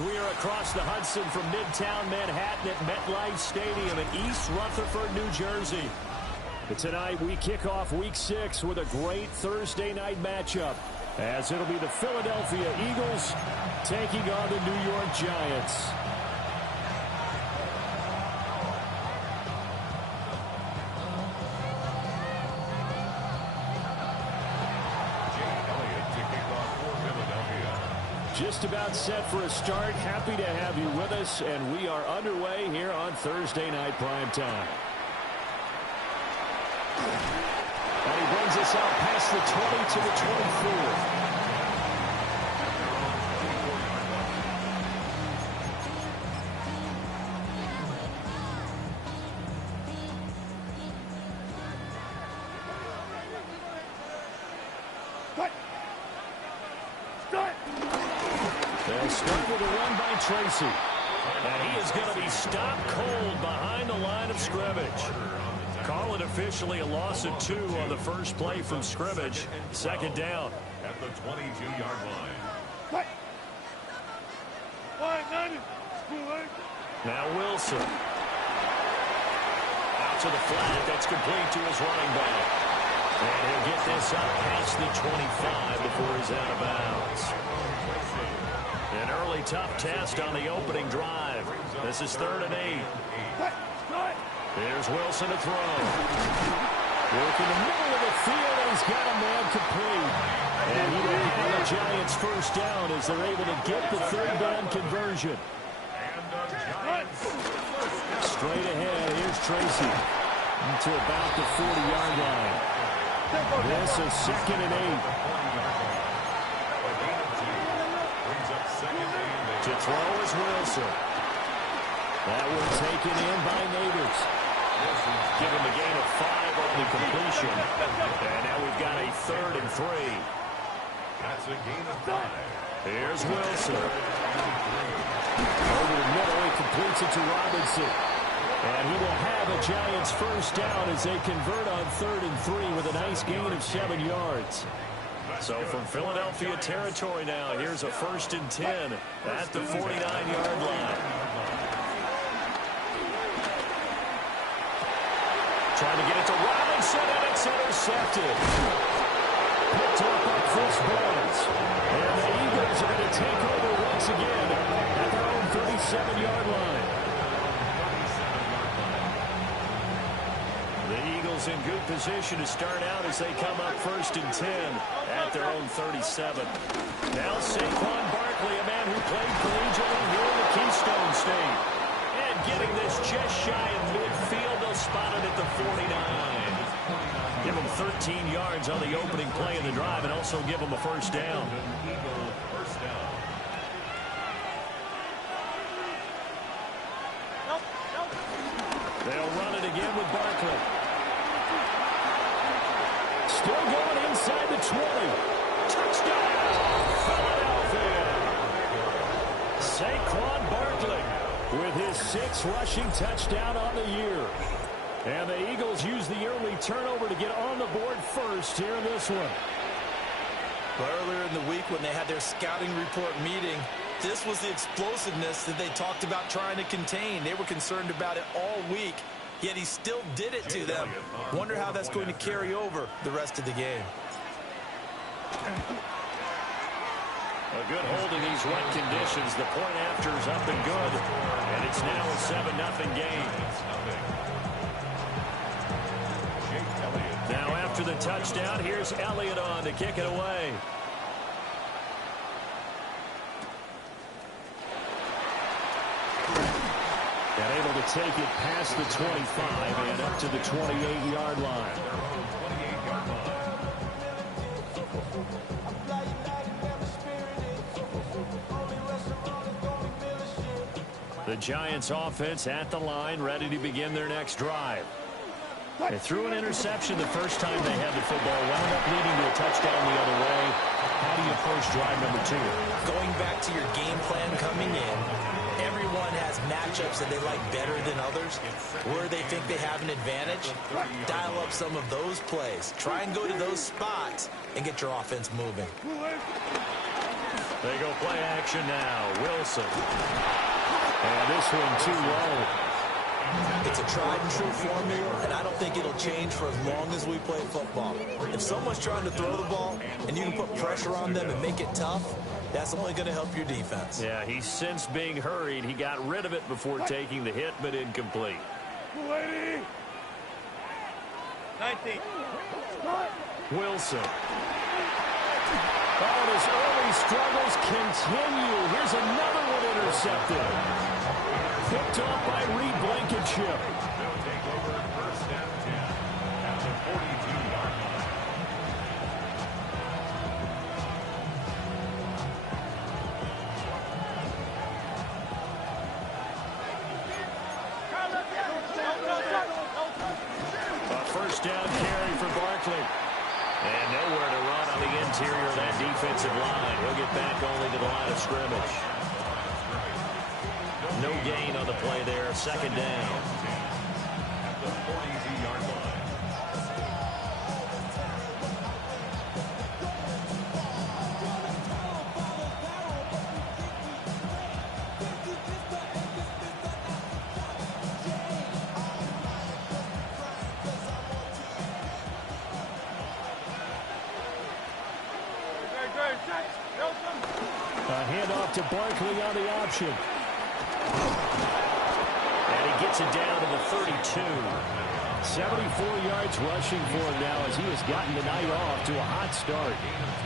We are across the Hudson from Midtown Manhattan at MetLife Stadium in East Rutherford, New Jersey. But tonight we kick off Week 6 with a great Thursday night matchup, as it'll be the Philadelphia Eagles taking on the New York Giants. Just about set for a start. Happy to have you with us, and we are underway here on Thursday Night Primetime. And he brings us out past the 20 to the 24. They'll start with a run by Tracy. And he is going to be stopped cold behind the line of scrimmage. Call it officially a loss of 2 on the first play from scrimmage. Second down. At the 22-yard line. Now Wilson. Out to the flat. That's complete to his running back. And he'll get this up past the 25 before he's out of bounds. An early tough test on the opening drive. This is 3rd and 8. Here's Wilson to throw. Work in the middle of the field, and he's got a man complete. And he will have the Giants first down as they're able to get the third down conversion. Straight ahead, here's Tracy to about the 40-yard line. This is 2nd and 8. To throw is Wilson. That one taken in by Neighbors. Give him a gain of 5 on the completion. And now we've got a 3rd and 3. That's a gain of 5. Here's Wilson. Over the middle, he completes it to Robinson. And he will have a Giants first down as they convert on 3rd and 3 with a nice gain of 7 yards. So from Philadelphia territory now, here's a 1st and 10 at the 49-yard line. Trying to get it to Robinson, and it's intercepted. Picked up by Chris Barnes. And the Eagles are going to take over once again at their own 37-yard line. The Eagles in good position to start out as they come up 1st and 10 at their own 37. Now Saquon Barkley, a man who played collegiately here in the Keystone State. And getting this just shy of midfield, they'll spot it at the 49. Give him 13 yards on the opening play of the drive and also give him a first down. They'll run it again with Barkley. Still going inside the 20. Touchdown, Philadelphia. Saquon Barkley with his 6th rushing touchdown on the year. And the Eagles use the early turnover to get on the board first here in this one. Earlier in the week when they had their scouting report meeting, this was the explosiveness that they talked about trying to contain. They were concerned about it all week, yet he still did it to them. Wonder how that's going to carry over the rest of the game. A good hold in these wet conditions. The point after is up and good, and it's now a 7-0 game. Now after the touchdown, here's Elliott on to kick it away. And able to take it past the 25 and up to the 28-yard line. The Giants offense at the line, ready to begin their next drive. They threw an interception the first time they had the football, wound up leading to a touchdown the other way. How do you approach drive number 2? Going back to your game plan coming in, everyone has matchups that they like better than others. Where they think they have an advantage, dial up some of those plays. Try and go to those spots and get your offense moving. They go play action now. Wilson. And this one too low. It's a tried and true formula, and I don't think it'll change for as long as we play football. If someone's trying to throw the ball and you can put pressure on them and make it tough, that's only going to help your defense. Yeah, he's since being hurried. He got rid of it before taking the hit, but incomplete. 19. Wilson. Oh, his early struggles continue. Here's another one intercepted. Picked off by Reed Blankenship. First down carry for Barkley. And nowhere to run on the interior of that defensive line. He'll get back only to the line of scrimmage. No gain on the play there. Second down. At the 42-yard line. A handoff to Barkley on the option. And he gets it down to the 32. 74 yards rushing for him now as he has gotten the night off to a hot start.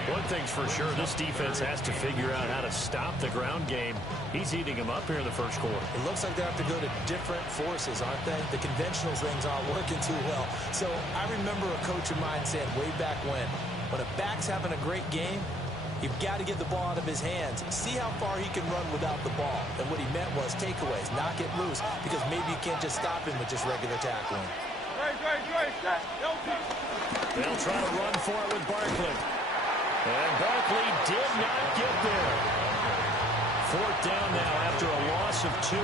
One thing's for sure, this defense has to figure out how to stop the ground game. He's eating him up here in the first quarter. It looks like they have to go to different forces, aren't they? The conventional things aren't working too well. So I remember a coach of mine saying way back when a back's having a great game, you've got to get the ball out of his hands. See how far he can run without the ball. And what he meant was takeaways, knock it loose, because maybe you can't just stop him with just regular tackling. They'll try to run for it with Barkley. And Barkley did not get there. Fourth down now after a loss of 2.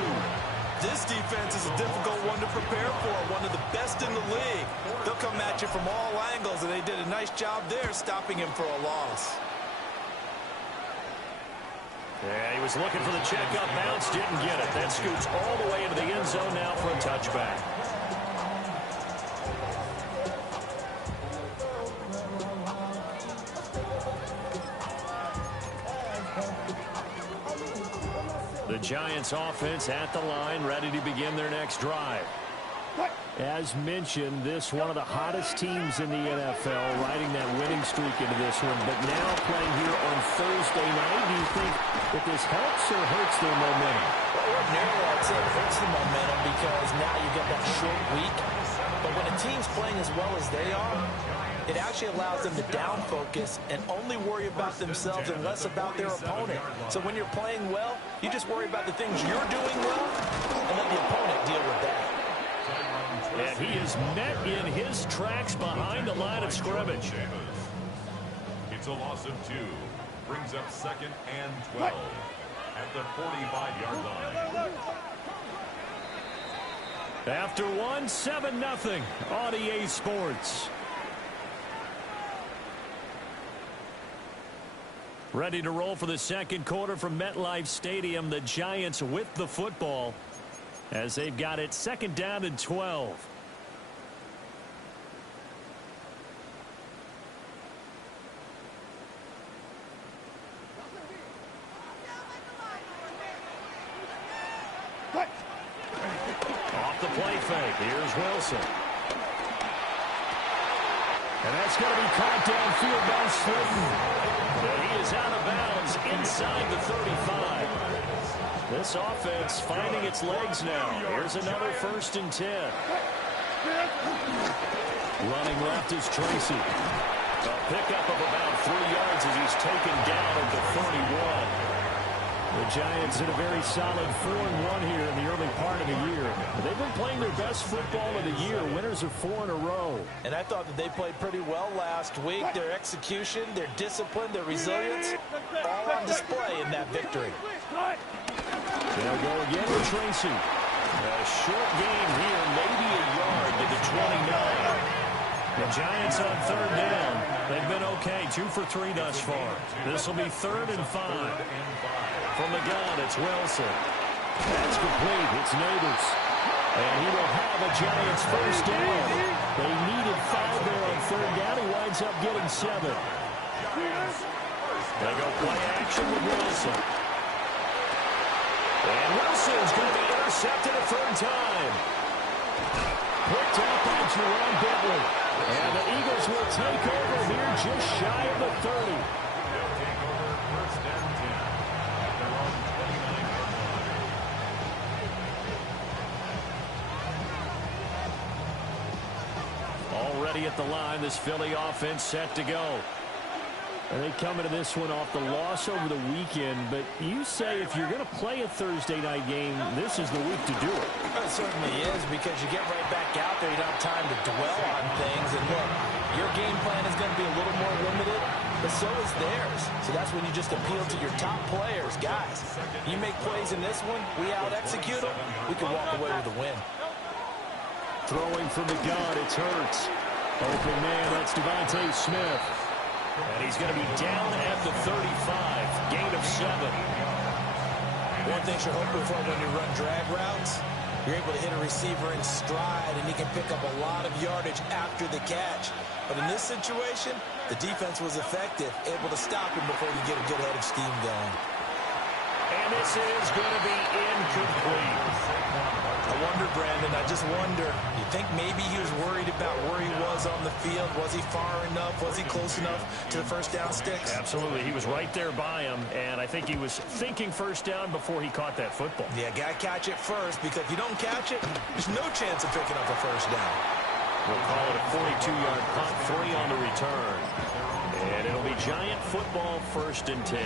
This defense is a difficult one to prepare for, one of the best in the league. They'll come at you from all angles, and they did a nice job there stopping him for a loss. Yeah, he was looking for the checkup bounce, didn't get it. That scoots all the way into the end zone now for a touchback. The Giants offense at the line, ready to begin their next drive. As mentioned, this one of the hottest teams in the NFL, riding that winning streak into this one, but now playing here on Thursday night. Do you think that this helps or hurts their momentum? Well, ordinarily, I'd say it hurts the momentum because now you get that short week. But when a team's playing as well as they are, it actually allows them to down focus and only worry about themselves and less about their opponent. So when you're playing well, you just worry about the things you're doing well and let the opponent deal with that. And he is met in his tracks behind the line of scrimmage. It's a loss of 2. Brings up second and 12 at the 45-yard line. After one, 7-0 on EA Sports. Ready to roll for the second quarter from MetLife Stadium. The Giants with the football as they've got it second down and 12. Off the play fake. Here's Wilson. And that's going to be caught downfield by Slayton. And he is out of bounds inside the 35. This offense finding its legs now. Here's another 1st and 10. Running left is Tracy. A pickup of about 3 yards as he's taken down at the 31. The Giants in a very solid 4-1 here in the early part of the year. They've been playing their best football of the year. Winners of 4 in a row. And I thought that they played pretty well last week. Their execution, their discipline, their resilience, all on display in that victory. They'll go again with Tracy. A short game here, maybe a yard to the 29. The Giants on third down. They've been okay, 2 for 3 thus far. This will be 3rd and 5. From the gun, it's Wilson. That's complete. It's Neighbors. And he will have a Giants first down. They needed 5 there on third down. He winds up getting 7. They go play action with Wilson. And Wilson's going to be intercepted a 3rd time. Picked up by Jerome Bentley. And the Eagles will take over here just shy of the 30. Already at the line, this Philly offense set to go. And they come into this one off the loss over the weekend, but you say if you're going to play a Thursday night game, this is the week to do it. It certainly is, because you get right back out there, you don't have time to dwell on things. And look, your game plan is going to be a little more limited, but so is theirs. So that's when you just appeal to your top players. Guys, you make plays in this one, we out-execute them, we can walk away with a win. Throwing from the gun, it's Hurts. Open man, that's Devontae Smith. And he's going to be down at the 35. Gain of 7. One thing you're hoping for when you run drag routes, you're able to hit a receiver in stride, and he can pick up a lot of yardage after the catch. But in this situation, the defense was effective, able to stop him before he get a good head of steam going. And this is going to be incomplete. I wonder, Brandon, I just wonder, you think maybe he was worried about where he was on the field? Was he far enough? Was he close enough to the first down sticks? Absolutely. He was right there by him, and I think he was thinking first down before he caught that football. Yeah, got to catch it first, because if you don't catch it, there's no chance of picking up a first down. We'll call it a 42-yard punt, 3 on the return. And it'll be Giant football, 1st and 10.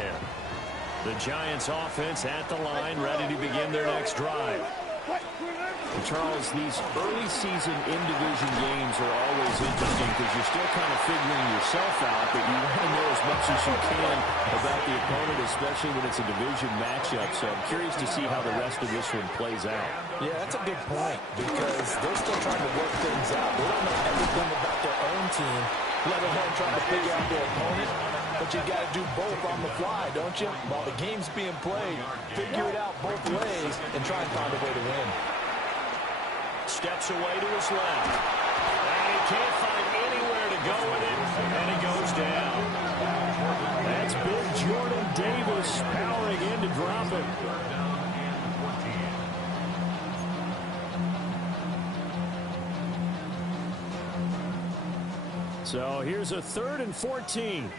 The Giants offense at the line, ready to begin their next drive. And Charles, these early season in-division games are always interesting because you're still kind of figuring yourself out, but you want to know as much as you can about the opponent, especially when it's a division matchup. So I'm curious to see how the rest of this one plays out. Yeah, that's a good point, because they're still trying to work things out. They don't know everything about their own team, let alone trying to figure out their opponent. But you got to do both on the fly, don't you? While the game's being played, figure it out both ways and try and find a way to win. Steps away to his left. And he can't find anywhere to go with it, and he goes down. That's big Jordan Davis powering in to drop it. So here's a 3rd and 14.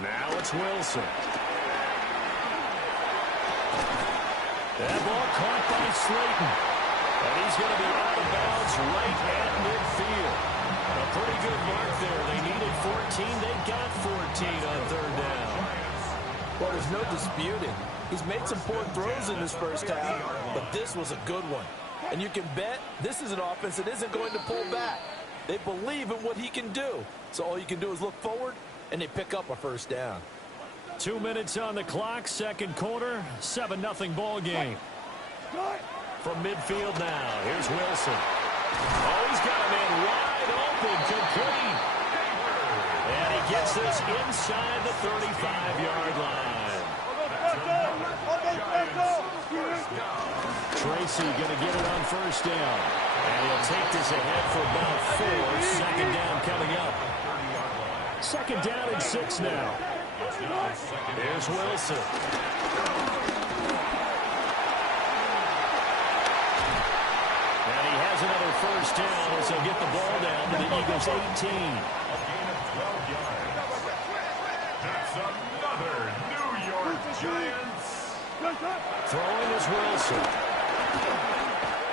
Now it's Wilson. That ball caught by Slayton. And he's going to be out of bounds right at midfield. A pretty good mark there. They needed 14. They got 14 on 3rd down. Well, there's no disputing. He's made some poor throws in this first half, but this was a good one. And you can bet this is an offense that isn't going to pull back. They believe in what he can do. So all you can do is look forward, and they pick up a first down. 2 minutes on the clock, 2nd quarter, 7-0 ball game. From midfield now, here's Wilson. Oh, he's got a man wide open, complete. And he gets this inside the 35-yard line. Tracy going to get it on first down. And he'll take this ahead for about 4. 2nd down coming up. 2nd down and 6 now. Here's Wilson. And he has another first down as he'll get the ball down to the Eagles' 18. That's another New York Giants. Throwing is Wilson.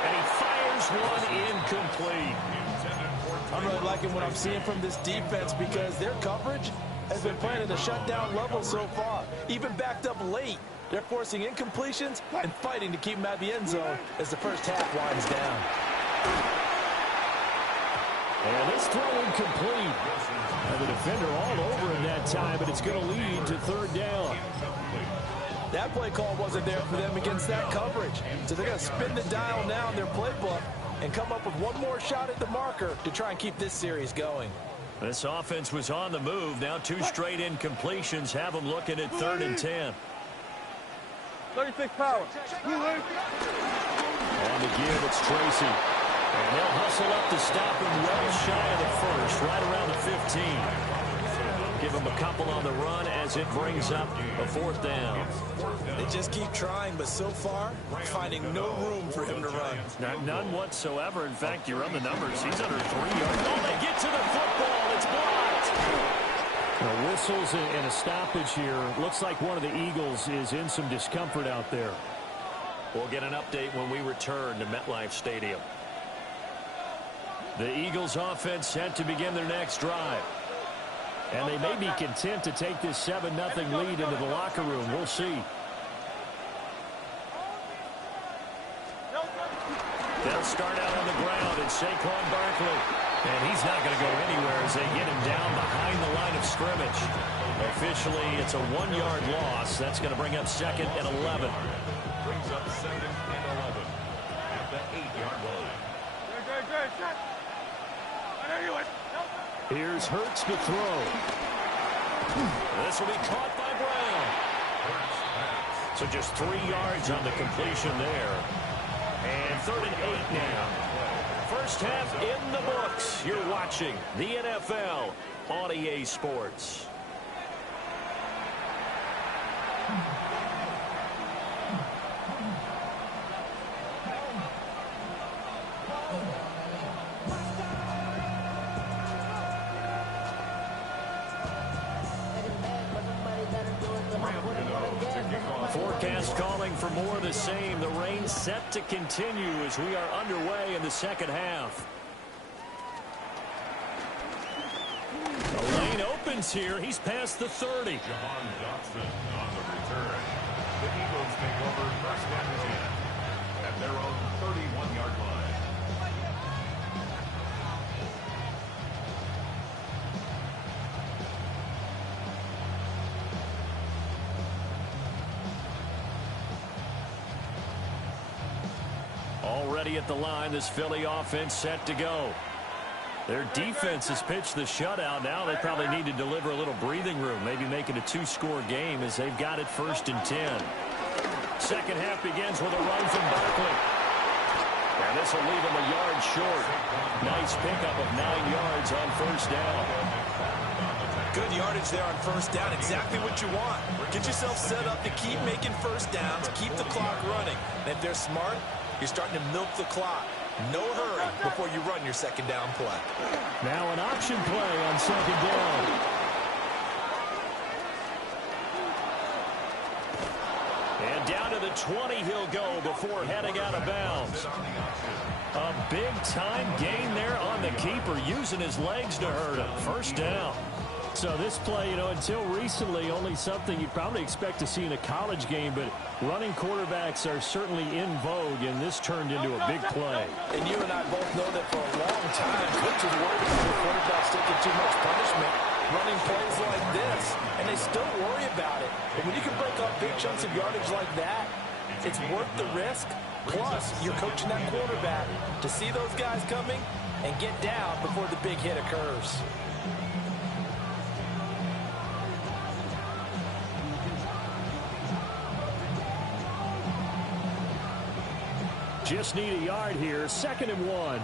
And he fires one incomplete. I'm really liking what I'm seeing from this defense, because their coverage has been playing at a shutdown level so far. Even backed up late, they're forcing incompletions and fighting to keep them out of the end zone as the first half winds down. And this throw incomplete. And the defender all over him that time, but it's going to lead to 3rd down. That play call wasn't there for them against that coverage. So they're going to spin the dial now in their playbook and come up with one more shot at the marker to try and keep this series going. This offense was on the move. Now 2 straight incompletions have them looking at 3rd and 10. 36 power. On the give, it's Tracy. And they'll hustle up to stop him well shy of the first, right around the 15. Give him a couple on the run as it brings up a 4th down. They just keep trying, but so far, finding no room for him to run. None whatsoever. In fact, you run the numbers. He's under 3 yards. Oh, they get to the football. It's blocked. Whistles and a stoppage here. Looks like one of the Eagles is in some discomfort out there. We'll get an update when we return to MetLife Stadium. The Eagles offense set to begin their next drive. And they may be content to take this 7-0 lead into the locker room. We'll see. They'll start out on the ground, and Saquon Barkley. And he's not going to go anywhere as they get him down behind the line of scrimmage. Officially, it's a 1-yard loss. That's going to bring up 2nd and 11. Brings up 2nd and 11 at the 8-yard line. Here's Hurts to throw. This will be caught by Brown. So just 3 yards on the completion there. And 3rd and 8 now. First half in the books. You're watching the NFL on EA Sports. Forecast calling for more of the same. The rain set to continue as we are underway in the second half. The lane opens here. He's past the 30. John Dotson on the return. The Eagles take over 1st and 10 at their own 31-yard line. Already at the line, this Philly offense set to go. Their defense has pitched the shutout. Now they probably need to deliver a little breathing room, maybe make it a 2-score game as they've got it 1st and 10. Second half begins with a run from Barkley. And this will leave him a yard short. Nice pickup of 9 yards on 1st down. Good yardage there on 1st down. Exactly what you want. Get yourself set up to keep making 1st downs, keep the clock running. And if they're smart, you're starting to milk the clock. No hurry before you run your 2nd down play. Now an option play on 2nd down. And down to the 20 he'll go before heading out of bounds. A big-time gain there on the keeper, using his legs to hurt him. 1st down. So this play, until recently, only something you'd probably expect to see in a college game, but running quarterbacks are certainly in vogue, and this turned into a big play. And you and I both know that for a long time, coaches worried about the quarterbacks taking too much punishment, running plays like this, and they still worry about it. But when you can break up big chunks of yardage like that, it's worth the risk. Plus, you're coaching that quarterback to see those guys coming and get down before the big hit occurs. Just need a yard here. 2nd and 1.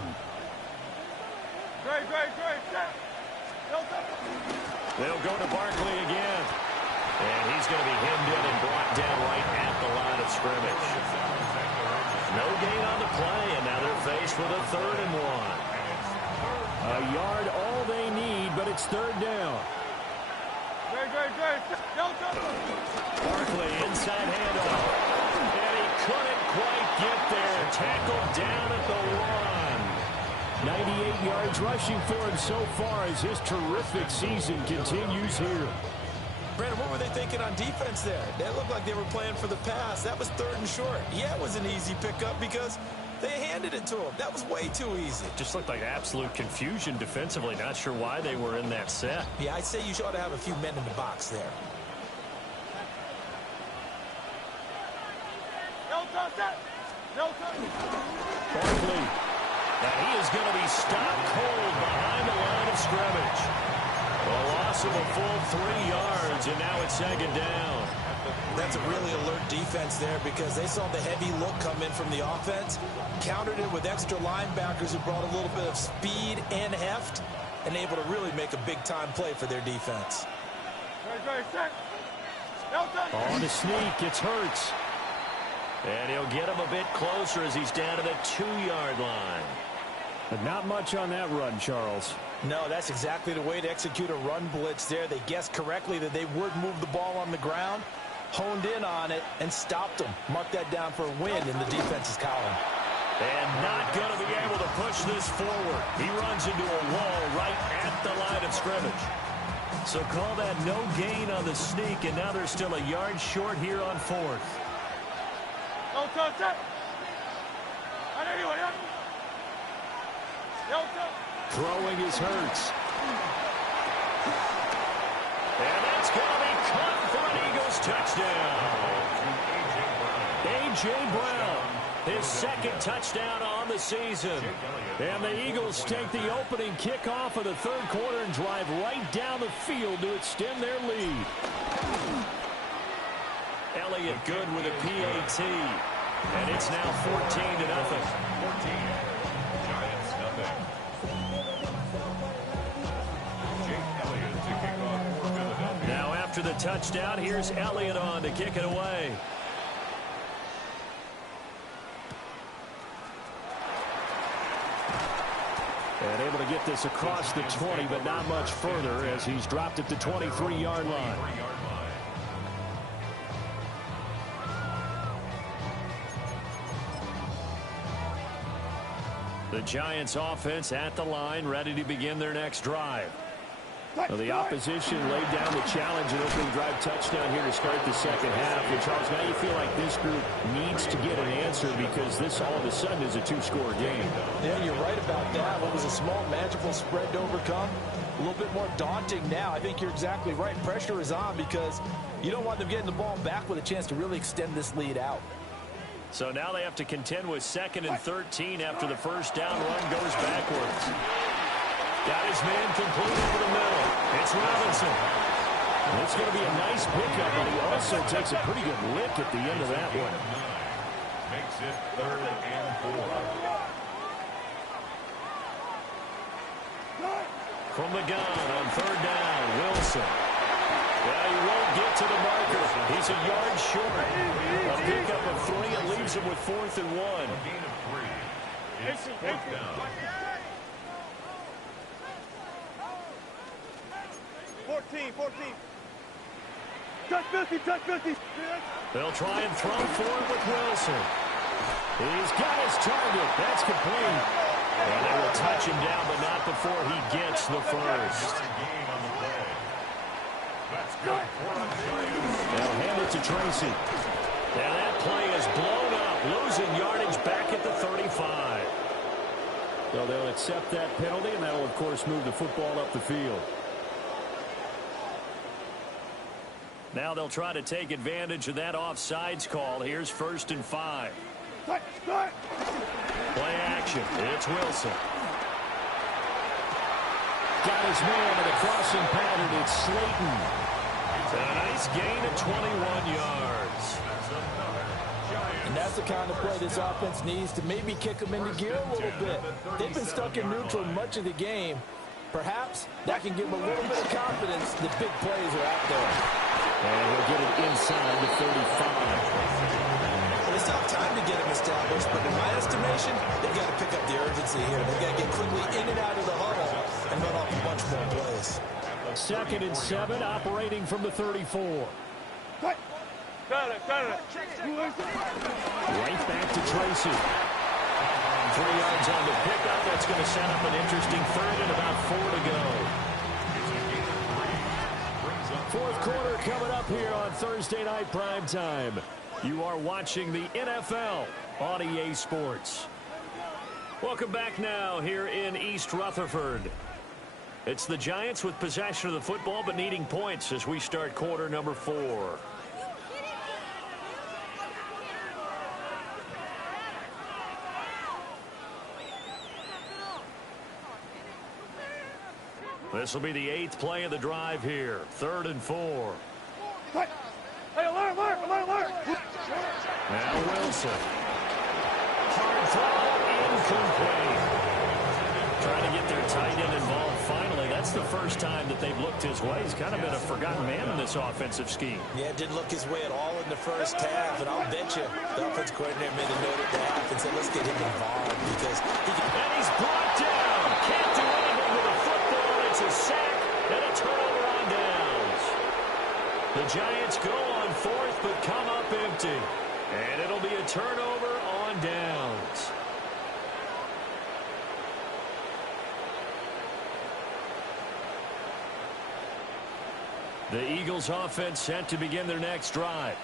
They'll go to Barkley again. And he's going to be hemmed in and brought down right at the line of scrimmage. No gain on the play, and now they're faced with a 3rd and 1. A yard all they need, but it's 3rd down. Barkley inside handoff. And he couldn't quite get there. Tackled down at the 1. 98 yards rushing for him so far as his terrific season continues here. Brandon, what were they thinking on defense there? They looked like they were playing for the pass. That was 3rd and short. Yeah, it was an easy pickup because they handed it to him. That was way too easy. Just looked like absolute confusion defensively. Not sure why they were in that set. Yeah, I'd say you ought to have a few men in the box there. Barkley. And he is going to be stopped cold behind the line of scrimmage. A loss of a full 3 yards, and now it's second down. That's a really alert defense there because they saw the heavy look come in from the offense, countered it with extra linebackers who brought a little bit of speed and heft, and able to really make a big-time play for their defense. On the sneak, it's Hurts. And he'll get him a bit closer as he's down to the 2-yard line. But not much on that run, Charles. No, that's exactly the way to execute a run blitz there. They guessed correctly that they would move the ball on the ground, honed in on it, and stopped them. Mark that down for a win in the defense's column. And not going to be able to push this forward. He runs into a wall right at the line of scrimmage. So call that no gain on the sneak, and now they're still a yard short here on 4th. Throwing his Hurts. And that's going to be caught for an Eagles touchdown. A.J. Brown, his second touchdown on the season. And the Eagles take the opening kickoff of the third quarter and drive right down the field to extend their lead. Elliott good with a PAT. And it's now 14-0. 14. Giants nothing. Jake Elliott to kick off for Philadelphia. Now after the touchdown, here's Elliott on to kick it away. And able to get this across the 20, but not much further as he's dropped at the 23-yard line. The Giants offense at the line, ready to begin their next drive. Well, the opposition laid down the challenge and opening drive touchdown here to start the second half. And Charles, now you feel like this group needs to get an answer because this all of a sudden is a 2-score game. Yeah, you're right about that. What was a small, manageable spread to overcome, a little bit more daunting now. I think you're exactly right. Pressure is on because you don't want them getting the ball back with a chance to really extend this lead out. So now they have to contend with 2nd and 13 after the first down run goes backwards. Got his man complete over the middle. It's Robinson. It's going to be a nice pickup, but he also takes a pretty good lick at the end of that one. Makes it 3rd and 4. From the gun on 3rd down, Wilson. Well, he won't get to the marker. He's a yard short. A pickup of 3. It leaves him with 4th and 1. A gain of 3. It's 4th down. 14. Touch 50. They'll try and throw for it with Wilson. He's got his target. That's complete. And they will touch him down, but not before he gets the first. They'll hand it to Tracy. And that play is blown up, losing yardage back at the 35. So they'll accept that penalty, and that'll, of course, move the football up the field. Now they'll try to take advantage of that offsides call. Here's 1st and 5. Play action. It's Wilson. Got his man in a crossing pattern. It's Slayton. A nice gain of 21 yards. And that's the kind of play this offense needs to maybe kick them into gear a little bit. They've been stuck in neutral much of the game. Perhaps that can give them a little bit of confidence that big plays are out there. And he'll get it inside the 35. It's not time to get him established, but in my estimation, they've got to pick up the urgency here. They've got to get quickly in and out of the huddle and run off a bunch more plays. 2nd and 7, operating from the 34. Got it. Right back to Tracy. 3 yards on the pickup. That's going to set up an interesting 3rd and about 4 to go. Fourth quarter coming up here on Thursday Night Primetime. You are watching the NFL on EA Sports. Welcome back now here in East Rutherford. It's the Giants with possession of the football but needing points as we start quarter number 4. This will be the 8th play of the drive here. 3rd and 4. Hey, alert. Now Wilson. Hard throw, incomplete. Trying to get their tight end involved finally. That's the first time that they've looked his way. He's kind of been a forgotten man in this offensive scheme. Yeah, didn't look his way at all in the first half, and I'll bet you the offensive coordinator made a note at the half and said, let's get him involved because he can... And he's brought down. Can't do anything with a football. It's a sack and a turnover on downs. The Giants go on 4th but come up empty. And it'll be a turnover on downs. The Eagles offense set to begin their next drive.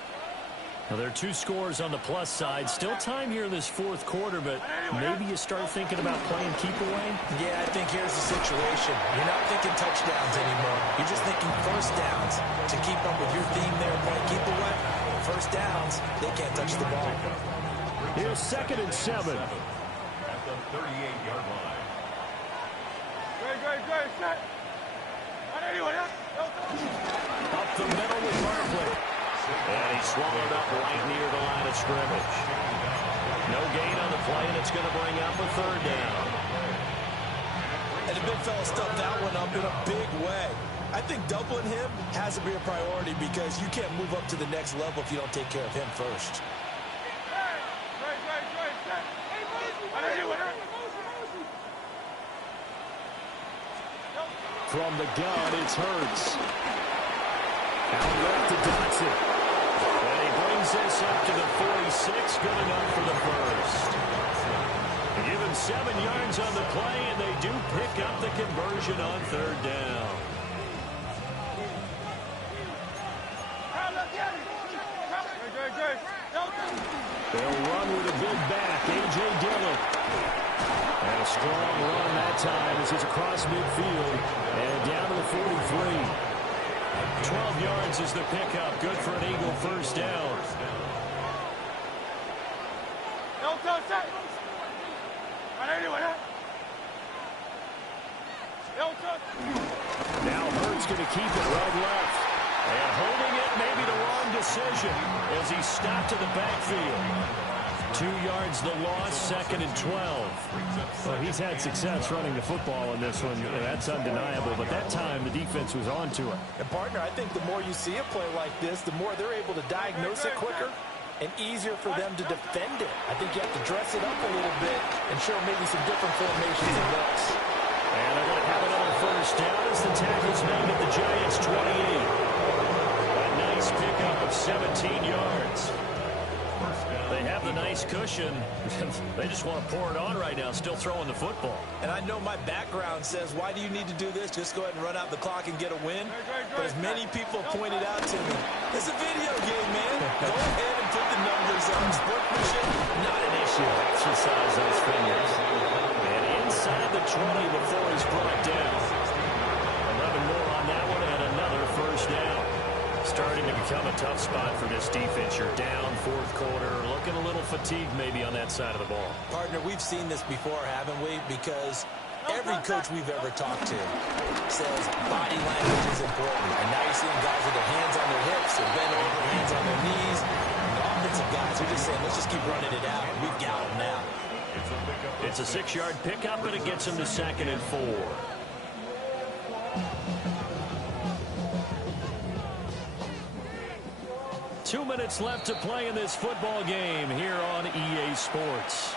Now, there are 2 scores on the plus side. Still time here in this 4th quarter, but maybe you start thinking about playing keep away? Yeah, I think here's the situation. You're not thinking touchdowns anymore. You're just thinking first downs. To keep up with your theme there, playing keep away, first downs, they can't touch the ball. Here's 2nd and 7. At the 38-yard line. Great, set. Up the middle with Barkley. And he's swallowed up right near the line of scrimmage. No gain on the play, and it's going to bring up a 3rd down. And the big fella stuffed that one up in a big way. I think doubling him has to be a priority because you can't move up to the next level if you don't take care of him first. From the gun, it's Hurts. Out left to Dotson. And he brings this up to the 46. Good enough for the first. They give him 7 yards on the play, and they do pick up the conversion on 3rd down. They'll run with a big back, A.J. Dillon. And a strong run that time as he's across midfield and down to the 43. 12 yards is the pickup. Good for an Eagle first down. Now Hurts going to keep it right left. And holding it may be the wrong decision as he stopped in the backfield. 2 yards the loss, 2nd and 12. Well, he's had success running the football in this one. That's undeniable, but that time the defense was on to it. And, partner, I think the more you see a play like this, the more they're able to diagnose it quicker and easier for them to defend it. I think you have to dress it up a little bit and show maybe some different formations and looks. And they're going to have another first down as the tackle's made at the Giants' 28. A nice pickup of 17 yards. They have the nice cushion. They just want to pour it on right now, still throwing the football. And I know my background says, why do you need to do this? Just go ahead and run out the clock and get a win. But as many people pointed out to me, it's a video game, man. Go ahead and put the numbers on. Sportsmanship, not an issue. Exercise those fingers. And inside the 20 before he's brought down. 11 more on that one and another first down. Starting to become a tough spot for this defense. You're down 4th quarter, looking a little fatigued maybe on that side of the ball. Partner, we've seen this before, haven't we? Because every coach we've ever talked to says body language is important. And now you're seeing guys with their hands on their hips, they're bent over, hands on their knees. And the offensive guys are just saying, let's just keep running it out. We've got them now. It's a 6-yard pickup, and it gets him to 2nd and 4. 2 minutes left to play in this football game here on EA Sports.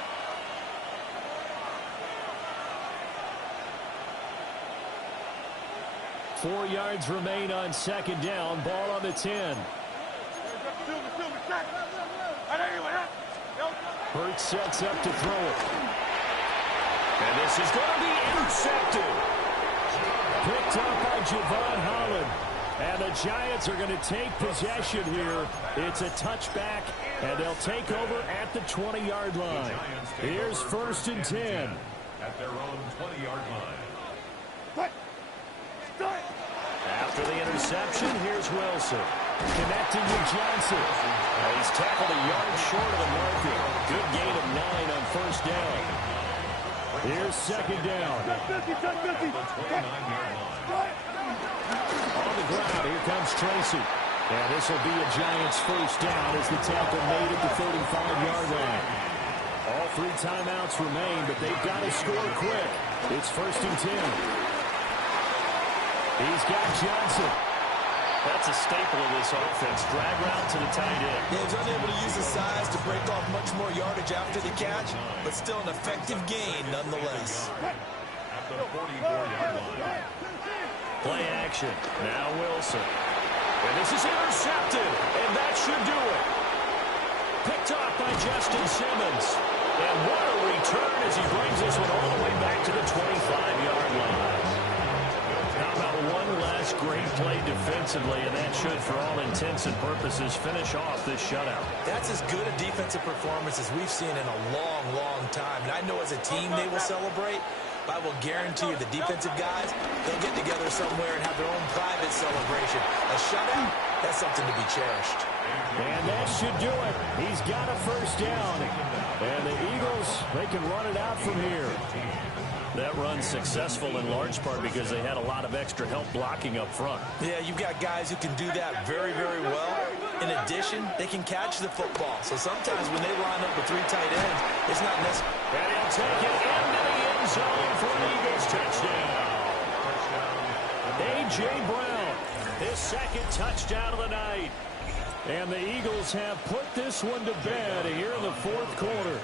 Four yards remain on 2nd down. Ball on the 10. Hurts sets up to throw it. And this is going to be intercepted. Picked up by Javon Holland. And the Giants are going to take possession here. It's a touchback, and they'll take over at the 20-yard line. Here's 1st and 10. At their own 20-yard line. After the interception, here's Wilson. Connecting with Johnson. He's tackled a yard short of the marker. Good gain of 9 on 1st down. Here's second down. The 29-yard line. On the ground, here comes Tracy. And this will be a Giants first down as the tackle made at the 35-yard line. All 3 timeouts remain, but they've got to score quick. It's first and 10. He's got Johnson. That's a staple of this offense. Drag route to the tight end. He was unable to use his size to break off much more yardage after the catch, but still an effective gain nonetheless. At the 44-yard line. Play action. Now Wilson. And this is intercepted, and that should do it. Picked off by Justin Simmons. And what a return as he brings this one all the way back to the 25-yard line. How about one last great play defensively, and that should, for all intents and purposes, finish off this shutout. That's as good a defensive performance as we've seen in a long, long time. And I know as a team they will celebrate, but I will guarantee you the defensive guys, they'll get together somewhere and have their own private celebration. A shutout, that's something to be cherished. And that should do it. He's got a first down. And the Eagles, they can run it out from here. That run's successful in large part because they had a lot of extra help blocking up front. Yeah, you've got guys who can do that very, very well. In addition, they can catch the football. So sometimes when they line up with 3 tight ends, it's not necessary. And he'll take it into the end zone for an Eagles touchdown. A.J. Brown, his second touchdown of the night. And the Eagles have put this one to bed here in the 4th quarter.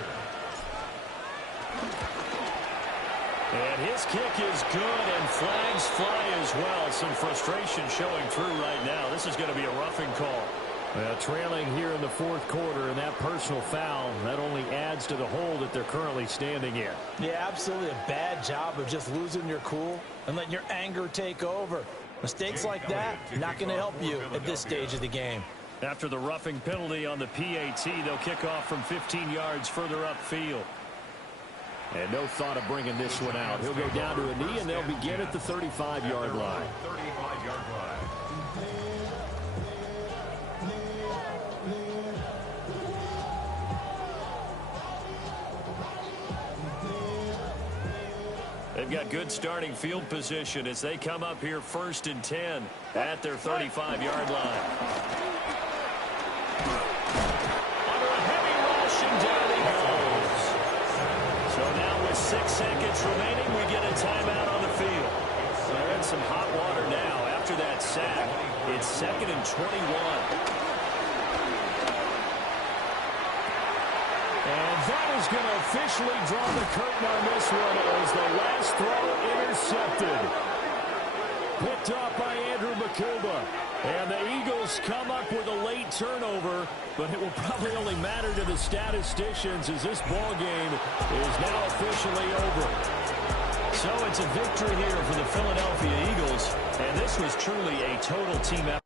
And his kick is good, and flags fly as well. Some frustration showing through right now. This is going to be a roughing call. Trailing here in the 4th quarter, and that personal foul, that only adds to the hole that they're currently standing in. Yeah, absolutely a bad job of just losing your cool and letting your anger take over. Mistakes like that, not going to help you at this stage of the game. After the roughing penalty on the PAT, they'll kick off from 15 yards further upfield. And no thought of bringing this one out. He'll go down to a knee, and they'll begin at the 35-yard line. 35-yard line. They've got good starting field position as they come up here first and 10 at their 35-yard line. Under a heavy rush, and down he goes. So now with 6 seconds remaining, we get a timeout on the field. They're in some hot water now. After that sack, it's 2nd and 21. And that is going to officially draw the curtain on this one as the last throw intercepted. Picked off by Andrew Bakuba. And the Eagles come up with a late turnover, but it will probably only matter to the statisticians as this ball game is now officially over. So it's a victory here for the Philadelphia Eagles, and this was truly a total team effort.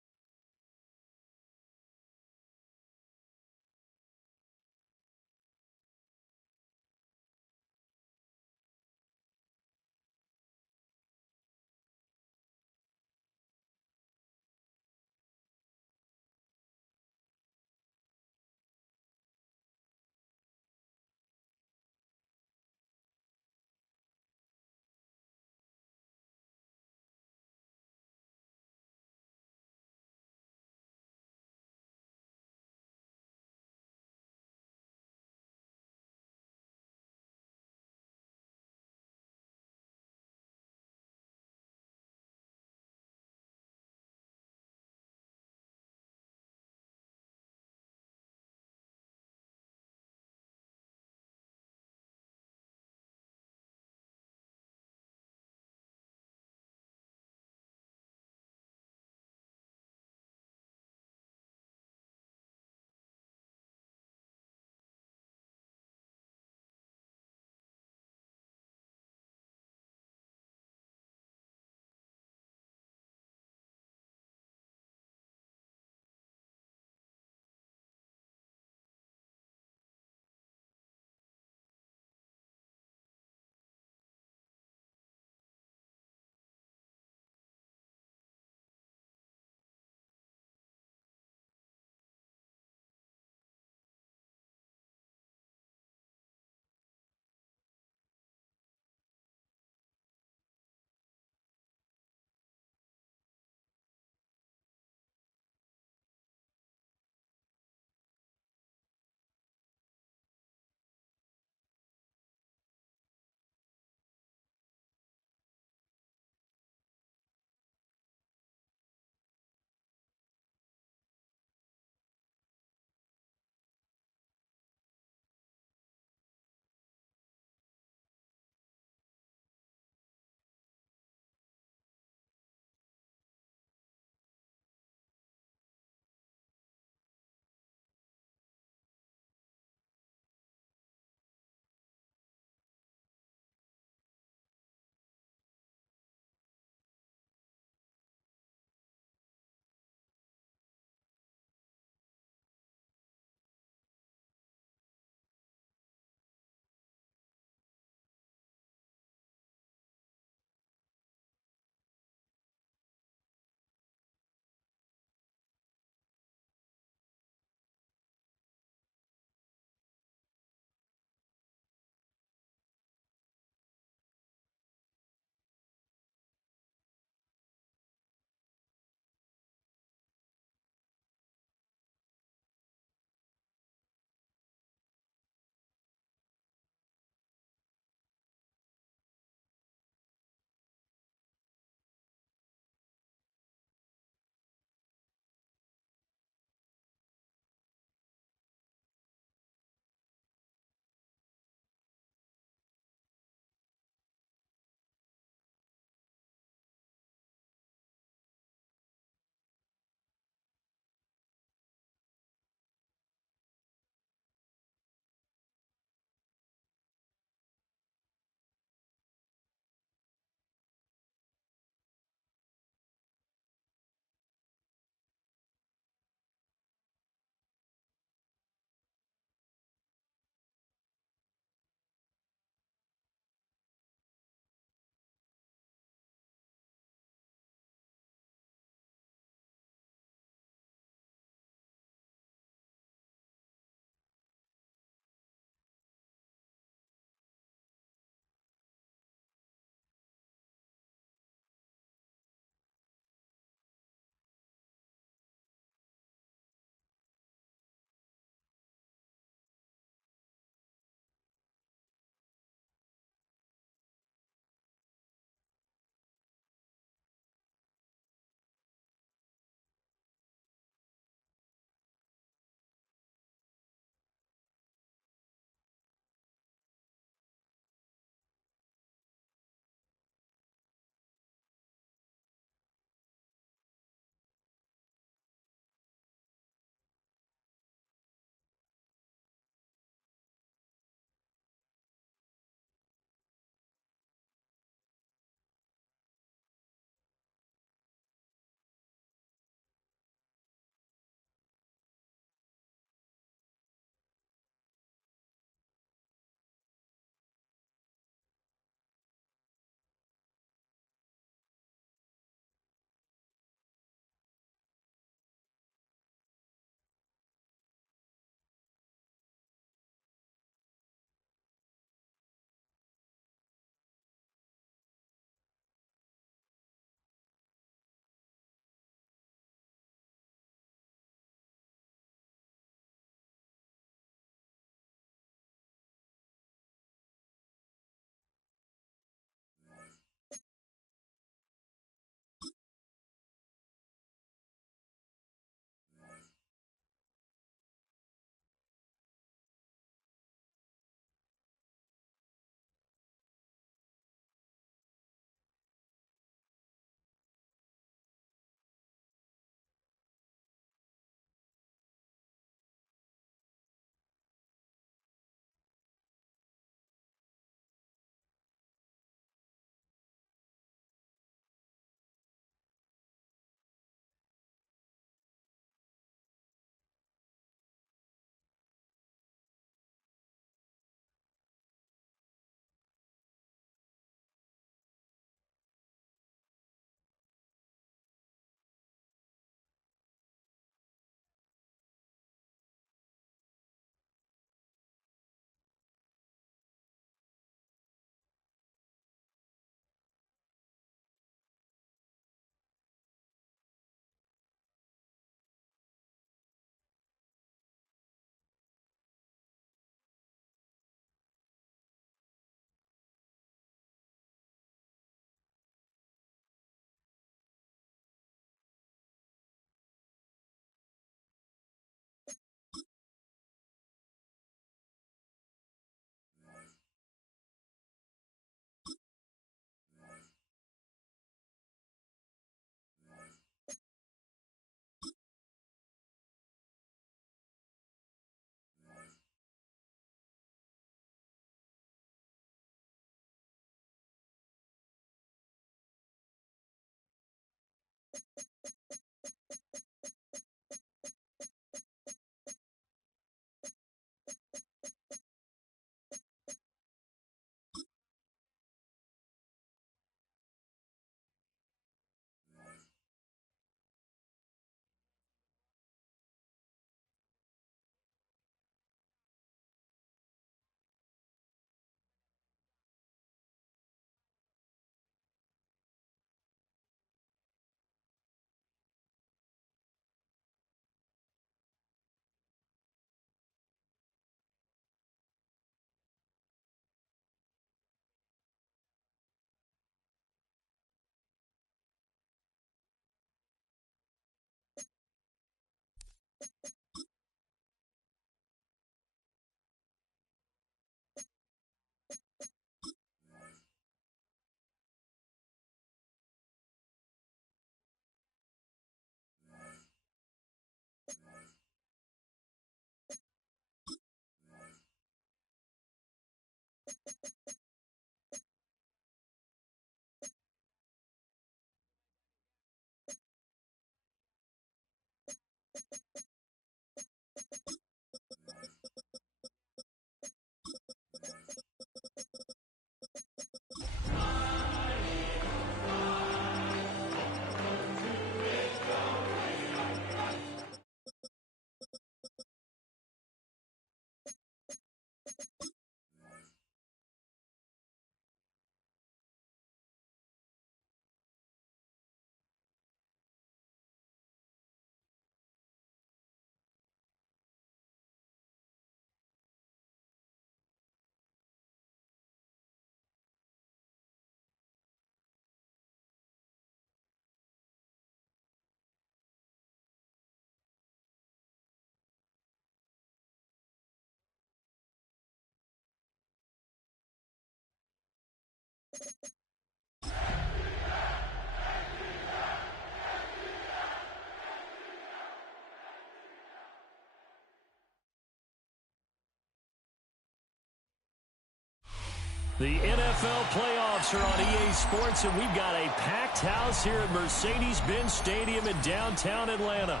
The NFL playoffs are on EA Sports, and we've got a packed house here at Mercedes-Benz Stadium in downtown Atlanta.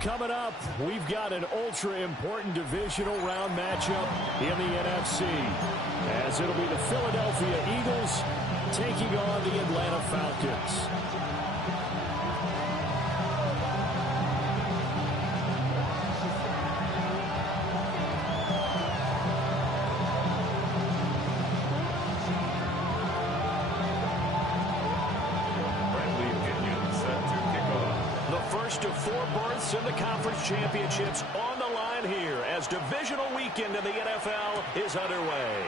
Coming up, we've got an ultra-important divisional round matchup in the NFC, as it'll be the Philadelphia Eagles taking on the Atlanta Falcons. First of 4 berths in the conference championships on the line here as divisional weekend in the NFL is underway.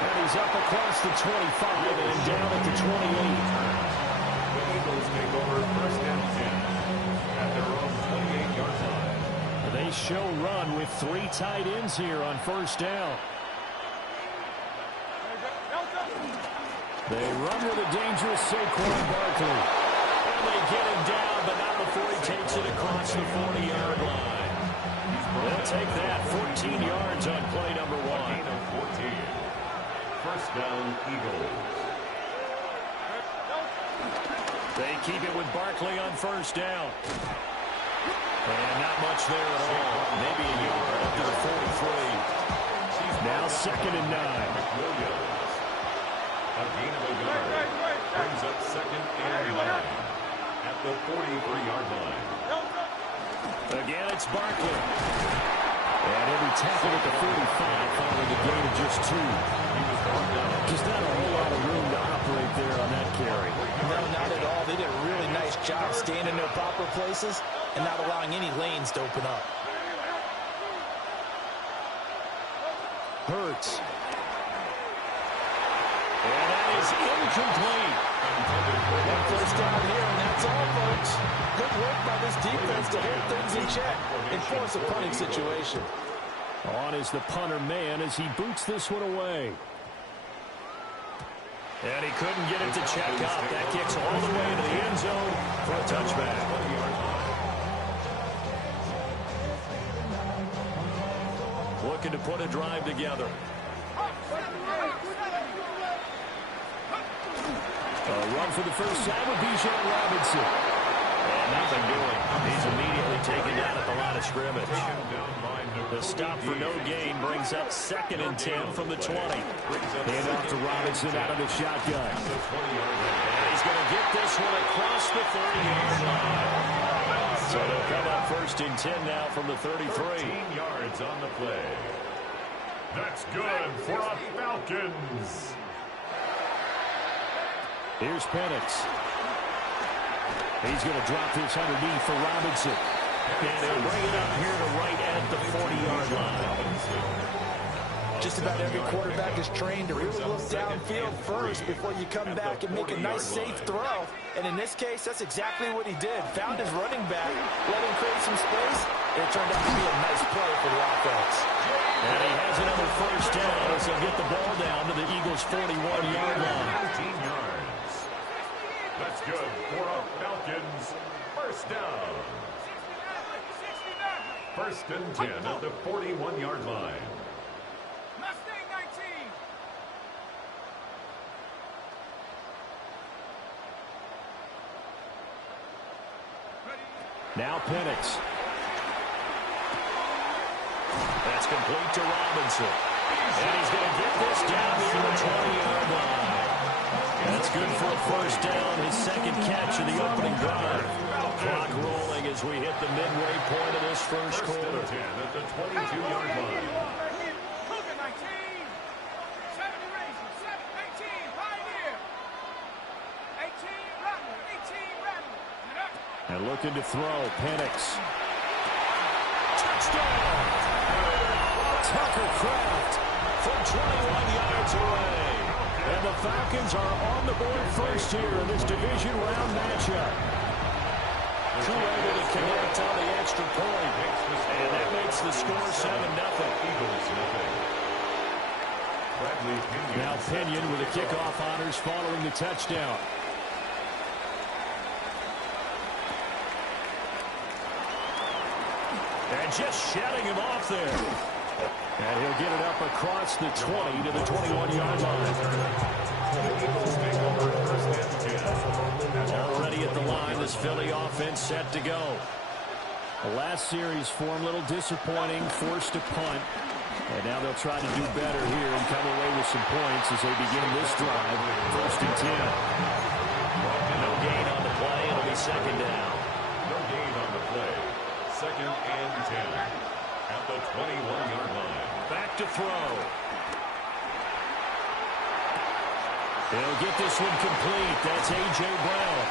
And he's up across the 25 and down at the 28. The Eagles take over first and 10 at their own 28-yard line. They show run with 3 tight ends here on first down. They run with a dangerous Saquon Barkley. And they get him down, but not before he takes it across the 40-yard line. They'll take that 14 yards on play number 1. 14. First down, Eagles. They keep it with Barkley on first down. And not much there at all. Maybe a yard up to the 43. Now 2nd and 9. A gain of a yard brings up 2nd and 9 at the 43-yard line. Again, it's Barkley. And he'll be tackled at the 45 following a gain of just 2. Just not a whole lot of room to operate there on that carry. No, not at all. They did a really nice job staying in their proper places and not allowing any lanes to open up. Hurts. And that is incomplete. One first down here, and that's all, folks. Good work by this defense to hold things in check and force a punting situation. On is the punter man as he boots this one away. And he couldn't get it to check up. That kicks all the way to the end zone for a touchback. Looking to put a drive together. A run for the first time with Bijan Robinson. And nothing doing. He's immediately taken down at the line of scrimmage. The stop for no gain brings up 2nd and 10 from the 20. Hand off to Robinson out of the shotgun. And he's going to get this one across the 30-yard line. So they'll come up 1st and 10 now from the 33. 14 yards on the play. That's good for a Falcons. Here's Penix. He's going to drop this underneath for Robinson. And they'll bring it up here to right at the 40-yard line. Just about every quarterback is trained to really look downfield first before you come back and make a nice, safe throw. And in this case, that's exactly what he did. Found his running back, let him create some space, and it turned out to be a nice play for the offense. And he has another first down as he'll get the ball down to the Eagles' 41-yard line. 15 yards. That's good for a Falcons first down. 1st and 10 at the 41-yard line. Now Penix. That's complete to Robinson. And he's going to get this down near the 20-yard line. That's good for a first down, his 2nd catch of the opening drive. Clock rolling as we hit the midway point of this first quarter. 10 at the 22-yard line. And looking to throw, Penix. Touchdown! Tucker Kraft from 21 yards away. And the Falcons are on the board first here in this division round matchup. Able to connect on the extra point. And that makes the score 7-0. Now Pinion with the kickoff honors following the touchdown. And just shutting him off there. And he'll get it up across the 20 to the 21-yard line. Already at the line, this Philly offense set to go. The last series for him, a little disappointing, forced to punt. And now they'll try to do better here and come away with some points as they begin this drive. 1st and 10. No gain on the play. It'll be 2nd down. No gain on the play. 2nd and 10 at the 21-yard line. Back to throw. They'll get this one complete. That's A.J. Brown.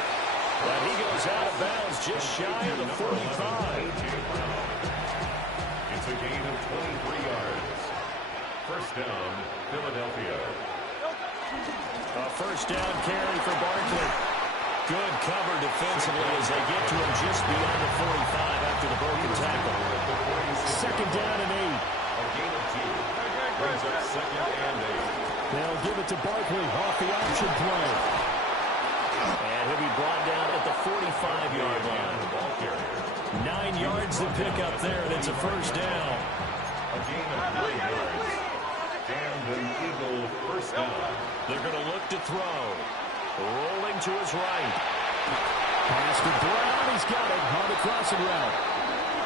But he goes out of bounds just shy of the 45. It's a gain of 23 yards. 1st down, Philadelphia. A 1st down carry for Barkley. Good cover defensively as they get to him just beyond the 45 after the broken tackle. 2nd down and 8. A gain of 2. Brings up 2nd and 8. They'll give it to Barkley off the option play. And he'll be brought down at the 45-yard line. 9 yards to pick up there, and it's a 1st down. A gain of 3 yards. And an Eagle 1st down. They're going to look to throw. Rolling to his right. Pass to Brown. He's got it on the crossing route.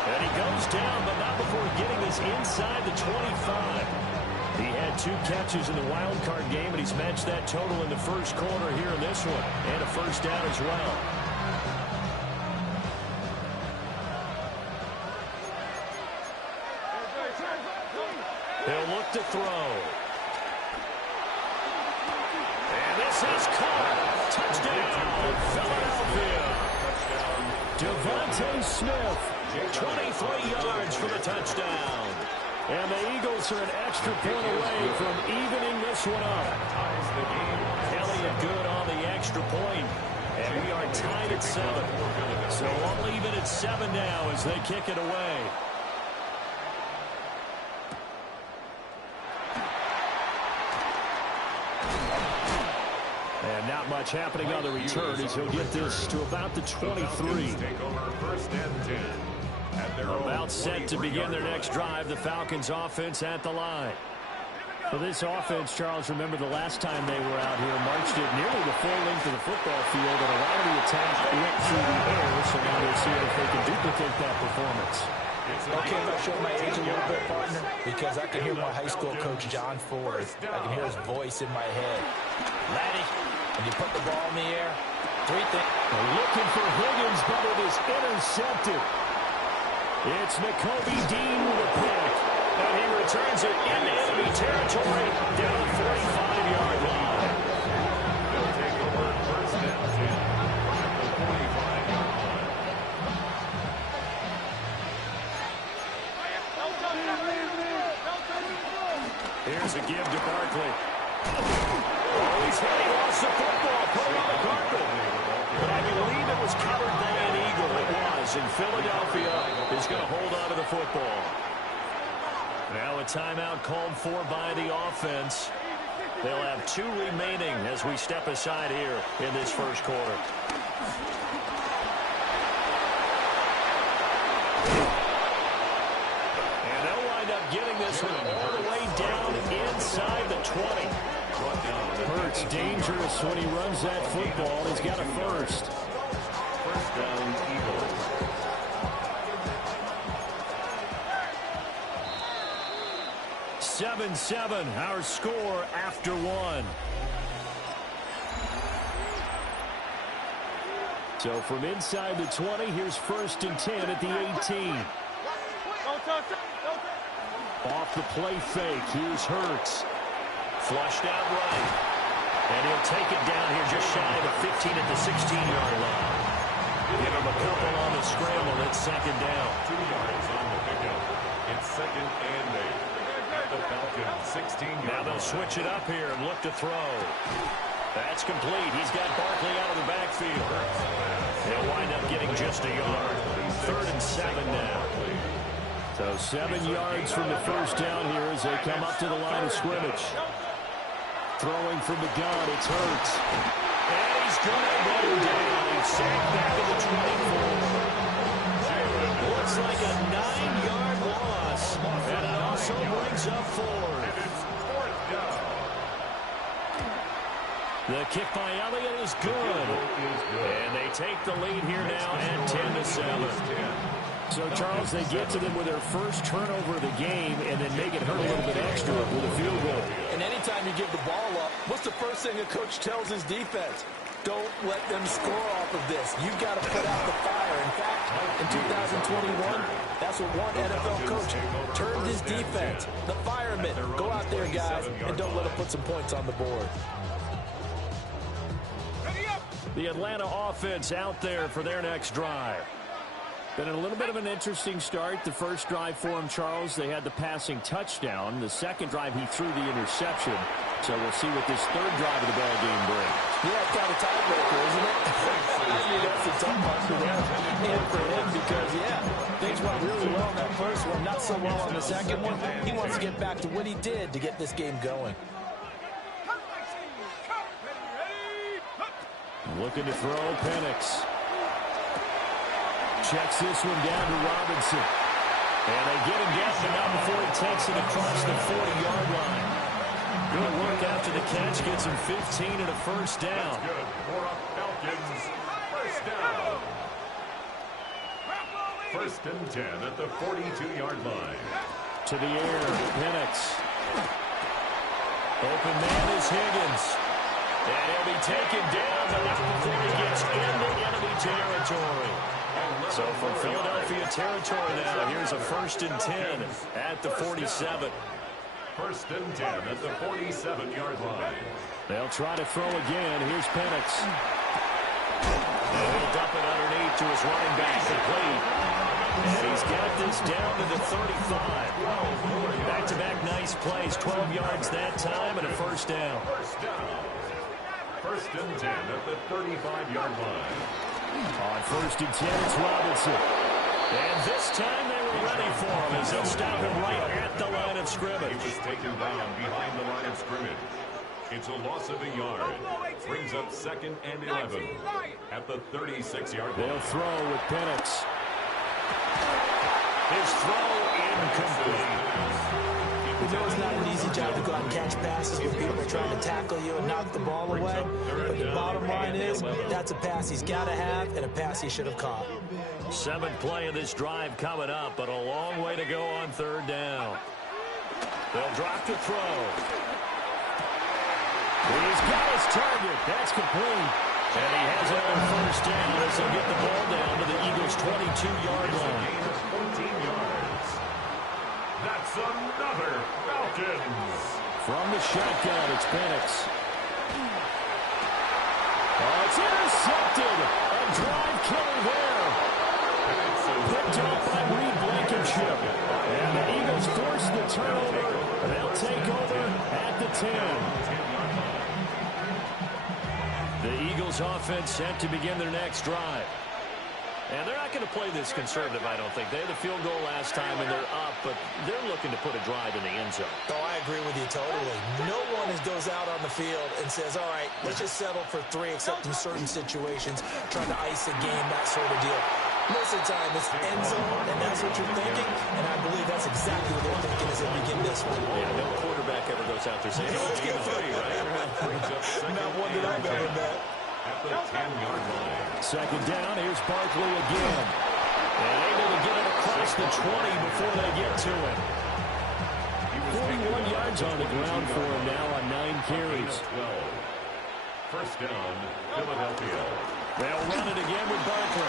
And he goes down, but not before getting this inside the 25. He had 2 catches in the wild card game, and he's matched that total in the 1st quarter here in this one. And a 1st down as well. They'll look to throw. And this is caught. Touchdown, Philadelphia. Devontae Smith. 23 yards for the touchdown. And the Eagles are an extra point away from evening this one up. Elliott good on the extra point. And we are tied at 7. So we'll leave it at 7 now as they kick it away. And not much happening on the return as he'll get this to about the 23. Take over 1st and 10. About set to begin their next drive. The Falcons offense at the line. For this offense, Charles, remember the last time they were out here, marched it nearly the full length of the football field, and a lot of the attack went through the air, so now they'll see if they can duplicate that performance. Okay, if I show my age a little bit, partner, because I can hear my high school coach, John Ford. I can hear his voice in my head. Laddie, when you put the ball in the air, 3 things. They're looking for Higgins, but it is intercepted. It's Nakobe Dean with a pick, and he returns it into enemy territory down the 45-yard line. They'll take over 1st and 10 at the 45-yard line. Here's a give to Barkley. Oh, he's hit. He lost the football, put it on the carpet. But I believe it was covered by an Eagle. It was, and Philadelphia is going to hold on to the football. Now a timeout called for by the offense. They'll have 2 remaining as we step aside here in this 1st quarter. And they'll wind up getting this one all the way down inside the 20. Hurts dangerous when he runs that football. He's got a 1st. 1st down, Eagles. 7-7, our score after 1. So from inside the 20, here's 1st and 10 at the 18. Off the play fake, here's Hurts. Flushed out right. And he'll take it down here just shy of the 15 at the 16-yard line. Give him a couple on the scramble. It's 2nd down. 2 yards on the pickup. It's 2nd and 8 at the Falcons 16-yard line. Now they'll switch it up here and look to throw. That's complete. He's got Barkley out of the backfield. They'll wind up getting just a yard. 3rd and 7 now. So 7 yards from the 1st down here as they come up to the line of scrimmage. Throwing from the gun, it's Hurts. And he's going to go down. He's sacked back to the 24. Looks like a 9-yard loss. And it also brings up 4. The kick by Elliott is good. And they take the lead here now at 10-7. So, Charles, they get to them with their first turnover of the game and then make it hurt a little bit extra with a field goal. And anytime you give the ball up, what's the first thing a coach tells his defense? Don't let them score off of this. You've got to put out the fire. In fact, in 2021, that's what one NFL coach turned his defense. The firemen. Go out there, guys, and don't let them put some points on the board. The Atlanta offense out there for their next drive. Been a little bit of an interesting start. The first drive for him, Charles, they had the passing touchdown. The second drive, he threw the interception. So we'll see what this third drive of the ball game brings. Yeah, it's got a tiebreaker, isn't it? I mean, that's a tough one for them and for him because, yeah, things went really well in that first one, not so well on the second one. He wants to get back to what he did to get this game going. Looking to throw, Penix. Checks this one down to Robinson. And they get him down, but not before he takes it across the 40-yard line. Good work after the catch. Gets him 15 and a first down. That's good for a Falcons first down. First and 10 at the 42-yard line. To the air, Penix. Open man is Higgins. And he'll be taken down, but not before he gets into enemy territory. So from Philadelphia territory now, here's a first and 10 at the 47. First and 10 at the 47-yard line. They'll try to throw again. Here's Penix. And he'll dump it underneath to his running back, complete. And he's got this down to the 35. Back-to-back nice plays, 12 yards that time, and a first down. First and 10 at the 35-yard line. On first and 10, it's Robinson. And this time they were ready for him as they'll stop him right at the line of scrimmage. He was taken down behind the line of scrimmage. It's a loss of a yard. Brings up second and 11 at the 36-yard line. They'll throw with Penix. His throw incomplete. We know it's not an easy job to go out and catch passes when people are trying to tackle you and knock the ball away. But the bottom line is that's a pass he's got to have and a pass he should have caught. 7th play of this drive coming up, but a long way to go on third down. They'll drop the throw. He's got his target. That's complete. And he has another first down as they'll get the ball down to the Eagles' 22-yard line. 14 yards. That's another Falcons. From the shotgun, it's Penix. Oh, it's intercepted. A drive killer there. Picked up by Reed Blankenship. And the Eagles force the turnover. They'll take over at the 10. The Eagles offense set to begin their next drive. And they're not going to play this conservative, I don't think. They had the field goal last time, and they're up, but they're looking to put a drive in the end zone. Oh, I agree with you totally. No one goes out on the field and says, all right, let's just settle for 3, except in certain situations, trying to ice a game, that sort of deal. Most of the time, it's end zone, and that's what you're thinking, and I believe that's exactly what they're thinking as they begin this one. Yeah, no quarterback ever goes out there saying, hey, let's get 3, right? Not one that I've ever met. At the 10-yard line. Second down, here's Barkley again. And able to get it across the 20 before they get to him. 41 yards on the ground for him now on 9 carries. 12. First down, Philadelphia. They'll run it again with Barkley.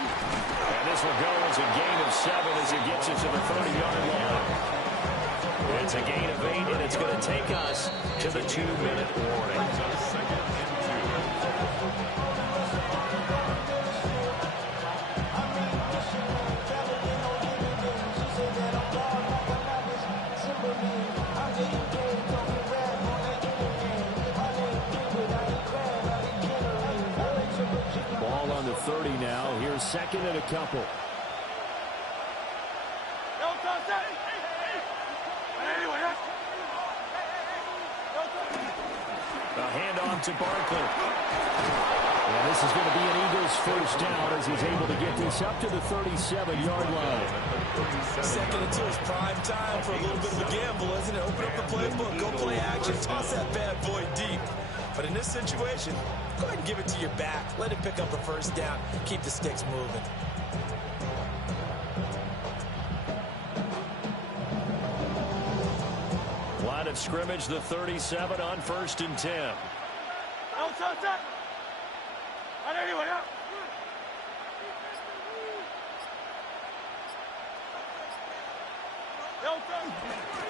And this will go as a gain of 7 as he gets it to the 30-yard line. It's a gain of 8, and it's going to take us to the 2-minute warning. Second and 2. Ball on the 30 now. Here's second and a couple. A handoff to Barkley. And this is going to be an Eagles first down as he's able to get this up to the 37-yard line. Second and 2 is prime time for a little bit of a gamble, isn't it? Open up the playbook, go play action, toss that bad boy deep. But in this situation, go ahead and give it to your back. Let him pick up the first down. Keep the sticks moving. Line of scrimmage, the 37 on 1st and 10.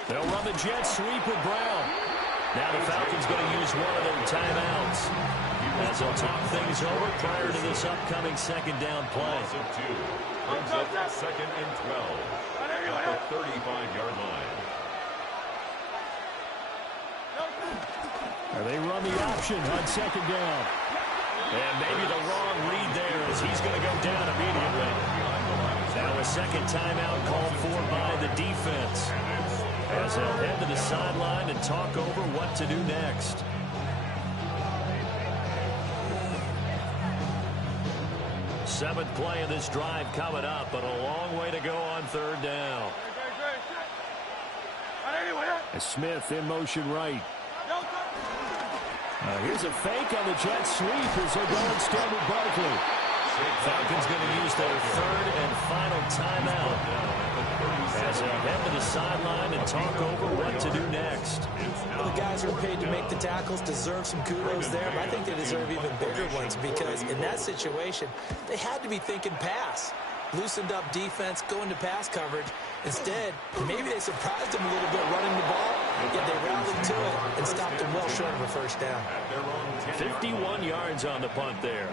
They'll run the jet sweep with Brown. Now the Falcons going to use one of their timeouts as they'll talk things over prior to this upcoming second down play. Brings up 2nd and 12 at the 35-yard line. They run the option on 2nd down. And maybe the wrong read there as he's going to go down immediately. Now a second timeout called for by the defense as they'll head to the sideline and talk over what to do next. Seventh play of this drive coming up, but a long way to go on 3rd down. Smith in motion right. Here's a fake on the jet sweep as they're going standard Barkley. Falcons going to use their 3rd and final timeout as they head to the sideline and talk over what to do next. Well, the guys who are paid to make the tackles deserve some kudos there, but I think they deserve even bigger ones because in that situation, they had to be thinking pass. Loosened up defense, going to pass coverage. Instead, maybe they surprised them a little bit running the ball, yet they rallied to it and stopped them well short of a first down. 51 yards on the punt there.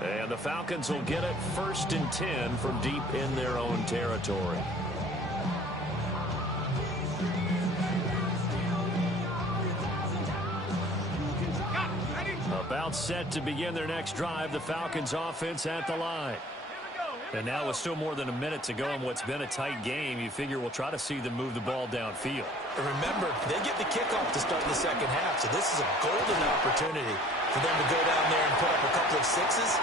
And the Falcons will get it 1st and 10 from deep in their own territory. About set to begin their next drive, the Falcons offense at the line. And now with still more than a minute to go in what's been a tight game, you figure we'll try to see them move the ball downfield. And remember, they get the kickoff to start the second half, so this is a golden opportunity for them to go down there and put up a couple of sixes,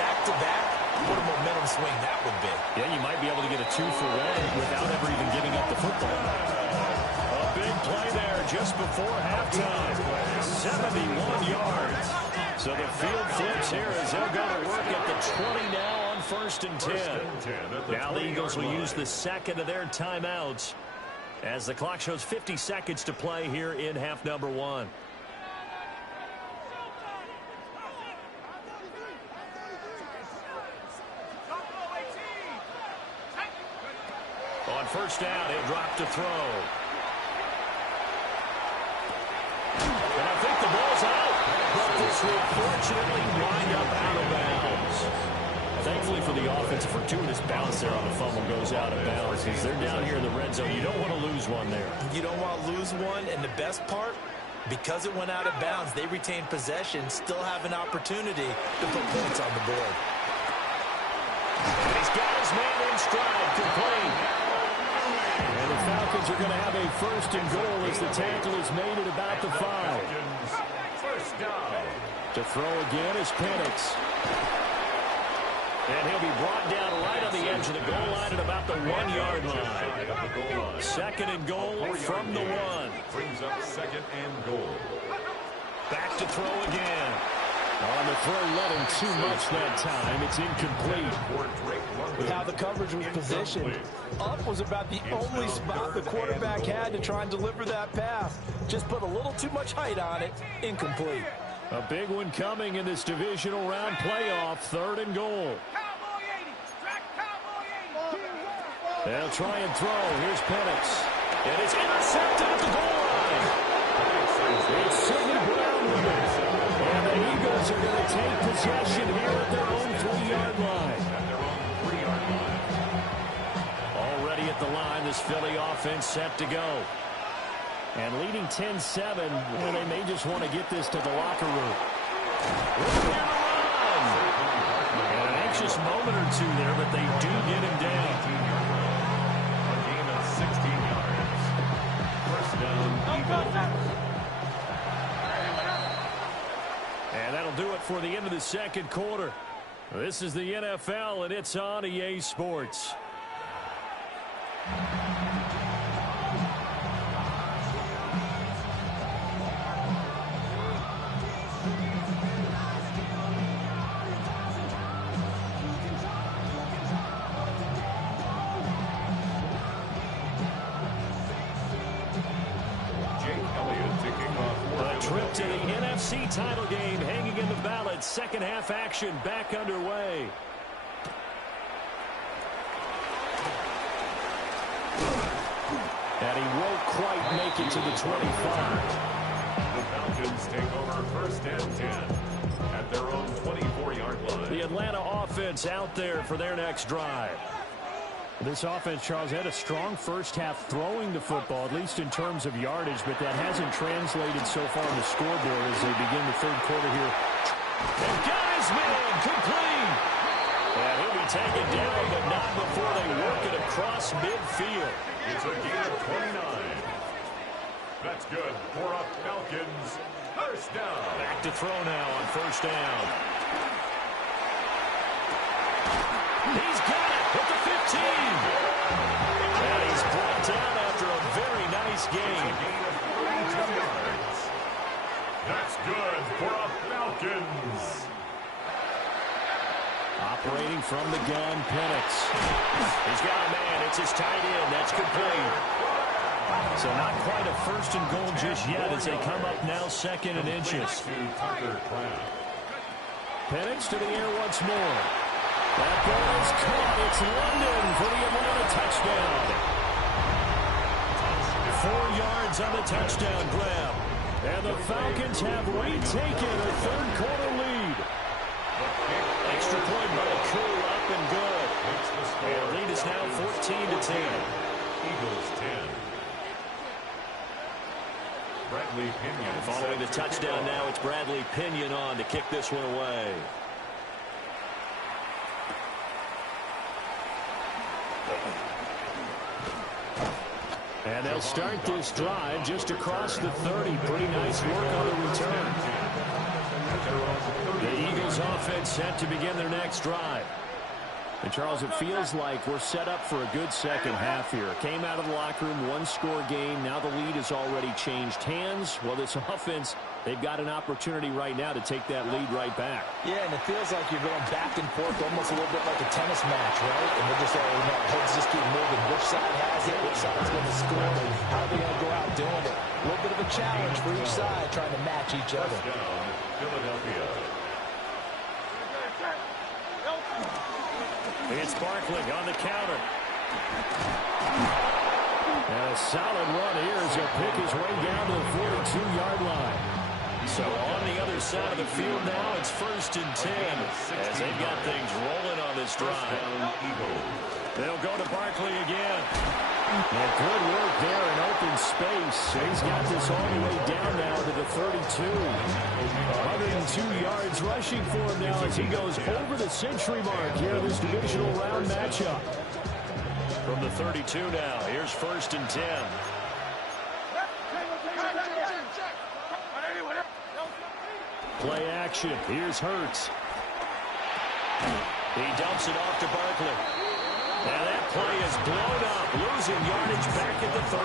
back-to-back. What a momentum swing that would be. Yeah, you might be able to get a 2-for-1 without ever even giving up the football. A big play there just before halftime. 71 yards. So the field flips here as they'll go to work at the 20 now on 1st and 10. Now the Eagles will use the 2nd of their timeouts as the clock shows 50 seconds to play here in half number 1. On 1st down, he'll drop to throw. And I think the ball's out. But this will fortunately wind up out of bounds. Thankfully for the offense, a fortuitous bounce there on the fumble goes out of bounds. Because they're down here in the red zone. You don't want to lose one there. You don't want to lose one. And the best part, because it went out of bounds, they retain possession, still have an opportunity to put points on the board. And he's got his man in stride, complete. And the Falcons are going to have a 1st and goal as the tackle is made at about the 5. First down. To throw again is Penix. And he'll be brought down right on the edge of the goal line at about the 1-yard line. 2nd and goal from the 1. Brings up 2nd and goal. Back to throw again. On the throw, let him too much that time. It's incomplete. With how the coverage was positioned, up was about the only spot the quarterback had to try and deliver that pass. Just put a little too much height on it. Incomplete. A big one coming in this divisional round playoff. 3rd and goal. They'll try and throw. Here's Penix. And it's intercepted at the goal line. It's Sidney Brown with it. And the Eagles are going to take possession here at their own 3-yard line. Already at the line, this Philly offense set to go. And leading 10-7, well, they may just want to get this to the locker room. And an anxious moment or two there, but they do get him down. A gain of 16 yards. First down, Eagles. And that'll do it for the end of the second quarter. This is the NFL, and it's on EA Sports. Trip to the NFC title game hanging in the balance. Second half action back underway. And he won't quite make it to the 25. The Falcons take over first and 10 at their own 24-yard line. The Atlanta offense out there for their next drive. This offense, Charles, had a strong first half throwing the football, at least in terms of yardage, but that hasn't translated so far on the scoreboard as they begin the third quarter here. And got his man complete. And he'll be taken down, but not before they work it across midfield. It's a gain of 29. That's good for a Falcons first down. Back to throw now on first down. He's got it at the 15. And he's brought down after a very nice game. A gain of 32 yards. That's good for a Falcons. Operating from the gun, Penix. He's got a man. It's his tight end. That's complete. So not quite a first and goal just yet as they come up now second and inches. Penix to the air once more. That ball is caught. It's London for the Atlanta touchdown. 4 yards on the touchdown grab. And the Falcons have retaken a third quarter lead. Extra point by Koo, up and good. And the lead is now 14-10. Eagles 10. Bradley Pinion. Following the touchdown now, it's Bradley Pinion on to kick this one away. And they'll start this drive just across the 30. Pretty nice work on the return. The Eagles offense set to begin their next drive. And, Charles, it feels like we're set up for a good second half here. Came out of the locker room, one-score game. Now the lead has already changed hands. Well, this offense, they've got an opportunity right now to take that lead right back. Yeah, and it feels like you're going back and forth almost a little bit like a tennis match, right? And we're just all, heads just keep moving. Which side has it? Which side's going to score? How are they going to go out doing it? A little bit of a challenge for each side trying to match each other. Philadelphia. It's Barkley on the counter. And a solid run here as he'll pick his way down to the 42-yard line. So on the other side of the field now, it's first and 10 as they've got things rolling on this drive. They'll go to Barkley again. And good work there in open space. He's got this all the way down now to the 32. 102 yards rushing for him now as he goes over the century mark here in this divisional round matchup. From the 32 now, here's first and 10. Play action. Here's Hurts. He dumps it off to Barkley. And that play is blown up, losing yardage back at the 35.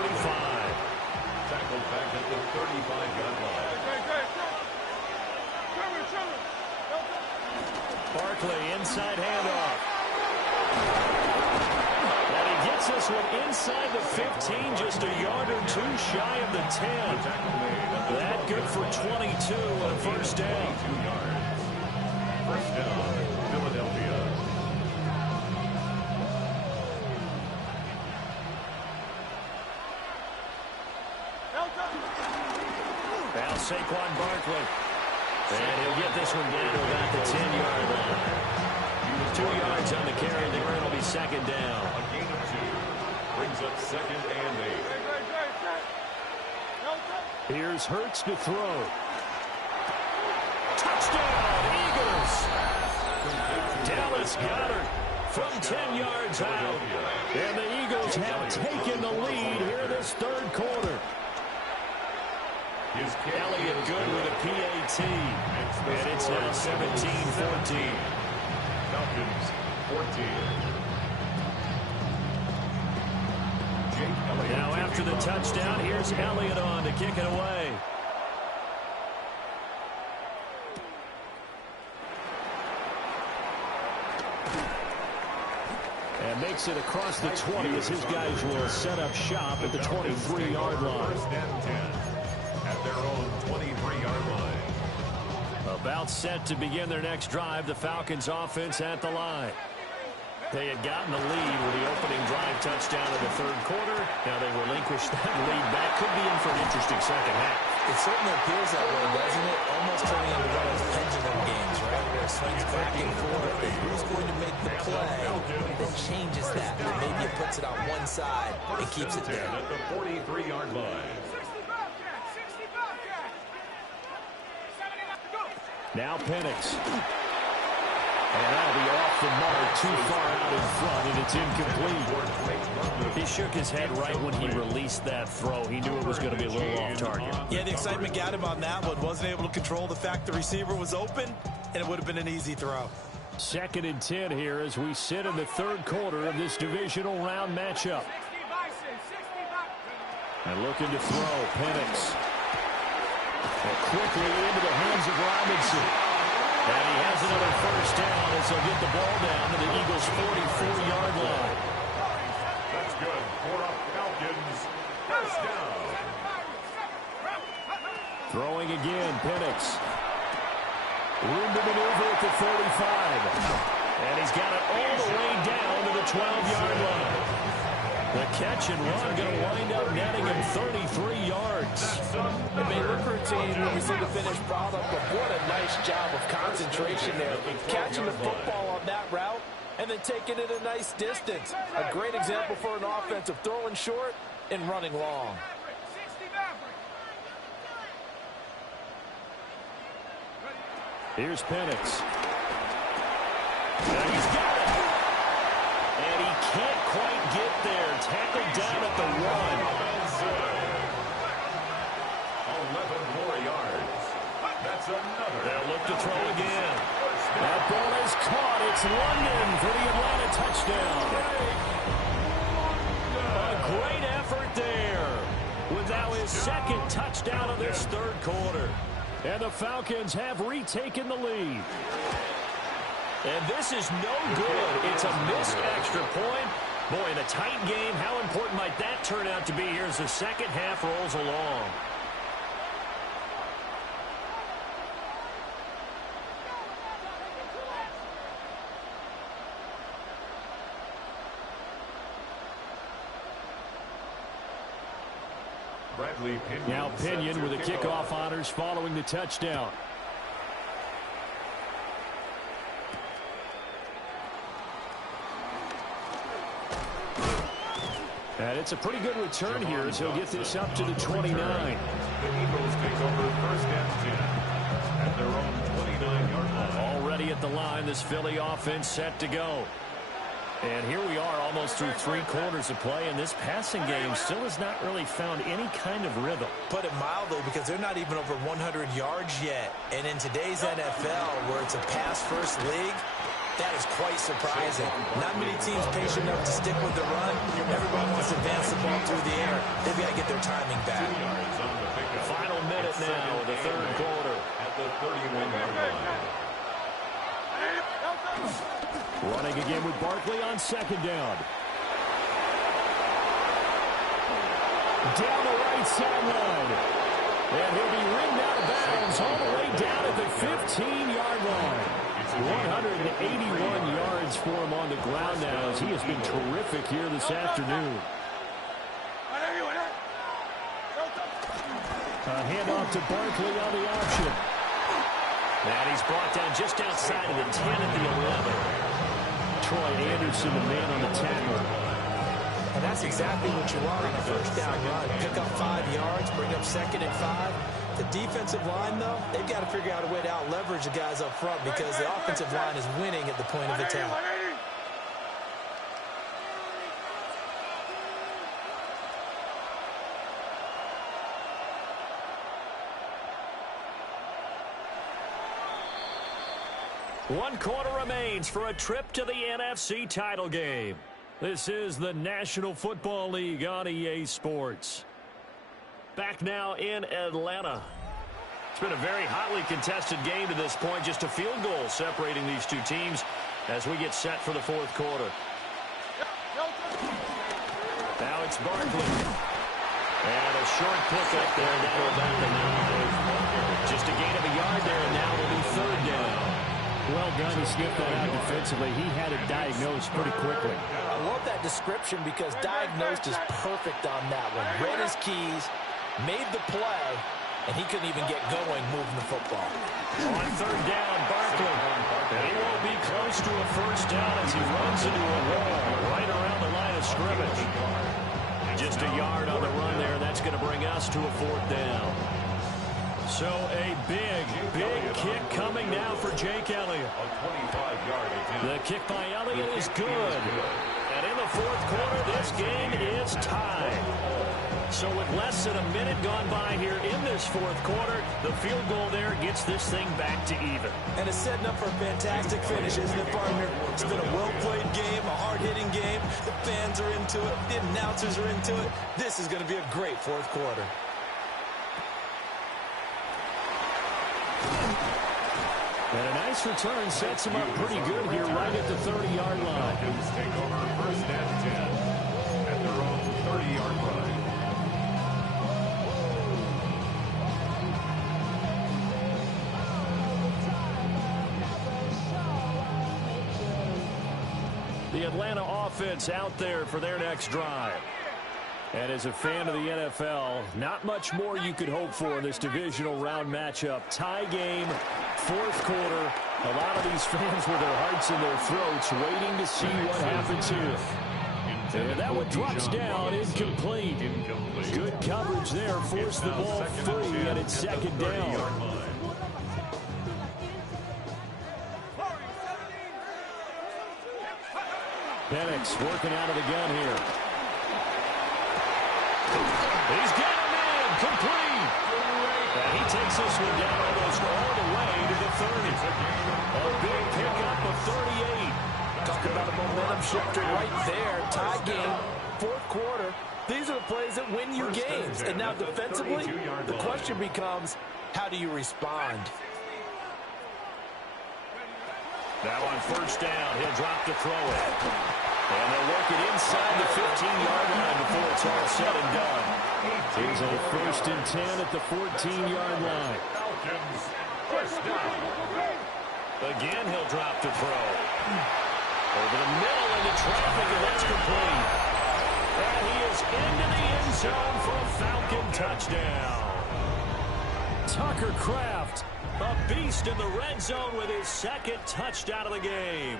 Tackled back at the 35-yard line. Barkley, inside handoff. And he gets this one inside the 15, just a yard or two shy of the 10. That good for 22 on a first down. 2 yards. First down, Philadelphia. Now Saquon Barkley. And he'll get this one down to about the 10-yard line. 2 yards on the carry there, and it'll be second down. A gain of 2. Brings up second and 8. Here's Hurts to throw. Touchdown, Eagles! Dallas Goedert from 10 yards out. And the Eagles have taken the lead here this third quarter. Elliott good with a PAT. And it's now 17-14. Falcons 14. Now after the touchdown, here's Elliott on to kick it away. And makes it across the 20 as his guys will set up shop at the 23-yard line. First and 10 at their own 23-yard line. About set to begin their next drive, the Falcons offense at the line. They had gotten the lead with the opening drive touchdown in the third quarter. Now they relinquish that lead back. Could be in for an interesting second half. It certainly appears that way, doesn't it? Almost turning into one of those pendulum games, right? Where it swings back and forth. And who's going to make the play that changes that? And maybe it puts it on one side and keeps it there. At the 43-yard line. Now Penix. And that'll be off the mark, too far out in front, and it's incomplete. He shook his head right when he released that throw. He knew it was going to be a little off target. Yeah, the excitement got him on that one. Wasn't able to control the fact the receiver was open, and it would have been an easy throw. 2nd and 10 here as we sit in the third quarter of this divisional round matchup. And looking to throw, Penix. And quickly into the hands of Robinson. And he has another first down as he'll get the ball down to the Eagles' 44-yard line. That's good for a Falcons first down. Throwing again, Penix. Room to maneuver at the 35. And he's got it all the way down to the 12-yard line. The catch and run going to wind up netting him 33 yards. It may look routine when we see the finished product, but what a nice job of concentration there. Catching the football on that route and then taking it a nice distance. A great example for an offense of throwing short and running long. Here's Penix. And he's got it. And he can't quite get there. Tackled down at the 11 more yards. That's another. They'll look to throw again. That ball is caught. It's London for the Atlanta touchdown. A great effort there. With now his second touchdown of this third quarter. And the Falcons have retaken the lead. And this is no good. It's a missed extra point. Boy, in a tight game, how important might that turn out to be here as the second half rolls along? Now Pinion with the kickoff honors following the touchdown. And it's a pretty good return here as he'll get this up to the 29. The Eagles take over first and 10 at their own 29-yard line. Already at the line, this Philly offense set to go. And here we are almost through 3 quarters of play, and this passing game still has not really found any kind of rhythm. Put it mildly, because they're not even over 100 yards yet. And in today's NFL, where it's a pass-first league, that is quite surprising. Not many teams patient enough to stick with the run. Everybody wants to advance the ball through the air. They've got to get their timing back. Final minute now of the third quarter. At the 31-yard line. Running again with Barkley on second down. Down the right sideline. And he'll be ringed out of bounds all the way down at the 15-yard line. 181 yards for him on the ground now as he has been terrific here this afternoon. A handoff to Barkley on the option. And he's brought down just outside of the 10 at the 11. Troy Anderson, the man on the tackle. And that's exactly what you want on a first down run. Pick up 5 yards, bring up 2nd and 5. The defensive line, though, they've got to figure out a way to out-leverage the guys up front because the offensive line is winning at the point of attack. 1 quarter remains for a trip to the NFC title game. This is the National Football League on EA Sports. Back now in Atlanta. It's been a very hotly contested game to this point. Just a field goal separating these two teams as we get set for the 4th quarter. Now it's Barkley. And a short pickup there. That'll about the 9. Just a gain of a yard there, and now it'll be 3rd down. Well done to sniff that out defensively. He had it diagnosed pretty quickly. I love that description because diagnosed is perfect on that one. Read his keys, made the play, and he couldn't even get going moving the football. On 3rd down, Barkley. And he won't be close to a 1st down as he runs into a wall right around the line of scrimmage. Just a yard on the run there, and that's going to bring us to a 4th down. So a big kick coming now for Jake Elliott. The kick by Elliott is good. And in the 4th quarter, this game is tied. So with less than a minute gone by here in this 4th quarter, the field goal there gets this thing back to even. And it's setting up for a fantastic finish, isn't it, partner? It's been a well-played game, a hard-hitting game. The fans are into it. The announcers are into it. This is going to be a great 4th quarter. And a nice return sets him up pretty good here right at the 30-yard line. Falcons take over 1st and 10 at their own 30-yard line. The Atlanta offense out there for their next drive. And as a fan of the NFL, not much more you could hope for in this divisional round matchup. Tie game, 4th quarter. A lot of these fans with their hearts in their throats waiting to see what happens here. And that one drops down, incomplete. Good coverage there, forced the ball free, and it's 2nd down. Penix working out of the gun here. He's got him in, complete. And he takes this one down almost all the way to the 30. A big pickup of 38. Talk about a momentum shifter right there. Tie game, 4th quarter. These are the plays that win you games. And now defensively, the question becomes, how do you respond? Now on 1st down, he'll drop the throw it. And they'll work it inside the 15-yard line before it's all said and done. Here's a 1st and 10 at the 14-yard line. Falcons, 1st down. Again, he'll drop the throw. Over the middle into traffic, and that's complete. And he is into the end zone for a Falcon touchdown. Tucker Kraft, a beast in the red zone with his 2nd touchdown of the game.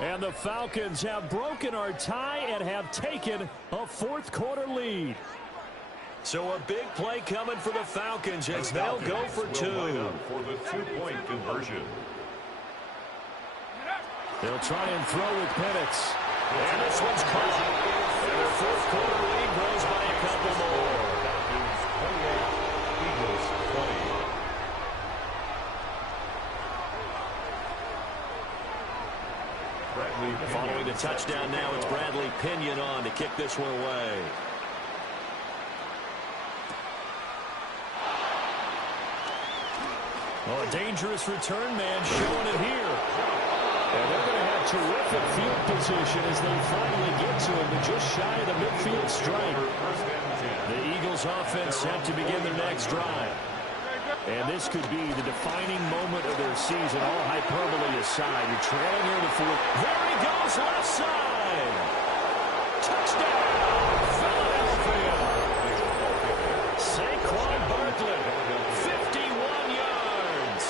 And the Falcons have broken our tie and have taken a 4th quarter lead. So a big play coming for the Falcons as they'll go for 2. For the 2-point conversion. They'll try and throw with Penix. And this one's caught. And their 4th quarter lead grows by a couple more. Eagles 20. Following the touchdown now, it's Bradley Pinion on to kick this one away. Oh, a dangerous return man showing it here. And they're going to have terrific field position as they finally get to him, but just shy of the midfield stripe. The Eagles offense set to begin their next drive. And this could be the defining moment of their season, all hyperbole aside. You're trailing here in the 4th. There he goes, left side. Touchdown, Philadelphia. Saquon Barkley, 51 yards.